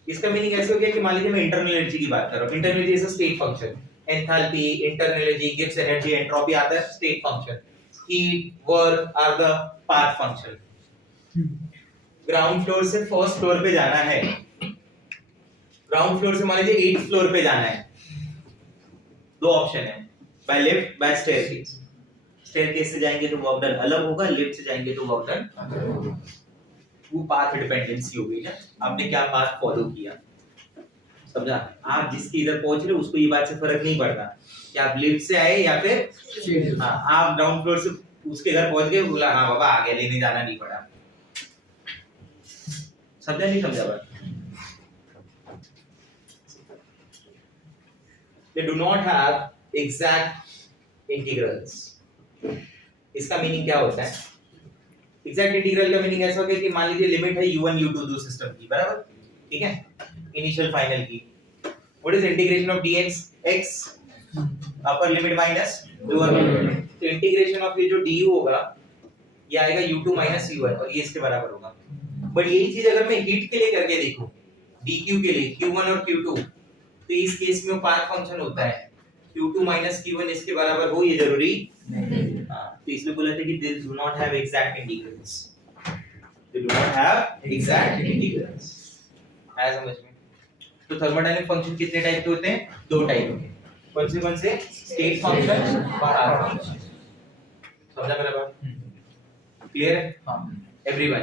इसका मीनिंग ऐसे हो गया कि मान लीजिए मैं इंटरनल एनर्जी की बात कर रहा हूँ। Internal energy is a state function. Enthalpy, internal energy, Gibbs energy, entropy आता है state function. Heat, work are the path function. Ground floor से फर्स्ट फ्लोर पे जाना है, ग्राउंड फ्लोर से मान लीजिए 8th फ्लोर पे जाना है, दो ऑप्शन है, by lift, by staircase. Staircase से जाएंगे तो वर्क डन अलग होगा, लिफ्ट से जाएंगे तो वर्क डन। वो पाथ डिपेंडेंसी हो गई ना, आपने क्या पाथ फॉलो किया। समझा? आप जिसकी इधर पहुंच रहे हो उसको ये बात से फर्क नहीं पड़ता कि आप लिफ्ट से आए या फिर हाँ, आप ग्राउंड फ्लोर से उसके घर पहुंच गए, बोला हाँ बाबा आगे, लेने जाना नहीं पड़ा। समझा नहीं समझा बात? They do not have exact integrals. इसका मीनिंग क्या होता है? एग्जैक्ट इंटीग्रल का मीनिंग ऐसा हो गया कि मान लीजिए लिमिट है u1 u2 दो सिस्टम की, बराबर? ठीक है, इनिशियल फाइनल की। What is integration of dx? x upper limit minus lower limit. तो इंटीग्रेशन ऑफ ये जो du होगा ये आएगा u2 माइनस u1 और ये इसके बराबर होगा। बट यही चीज अगर मैं हीट के लिए करके देखूं, dq के लिए q1 और q2, तो इस केस में पाथ फंक्शन होता है q2 माइनस q1 इसके बराबर हो, ये जरूरी नहीं। तो इसलिए बोला था कि they do not have exact integrals. They do not have exact integrals. आया समझ में? तो थर्मोडायनामिक फंक्शन कितने टाइप के होते हैं? 2 टाइप के। कौन से? State function, path function. समझा मेरा बात? क्लियर है? हाँ। एवरीवन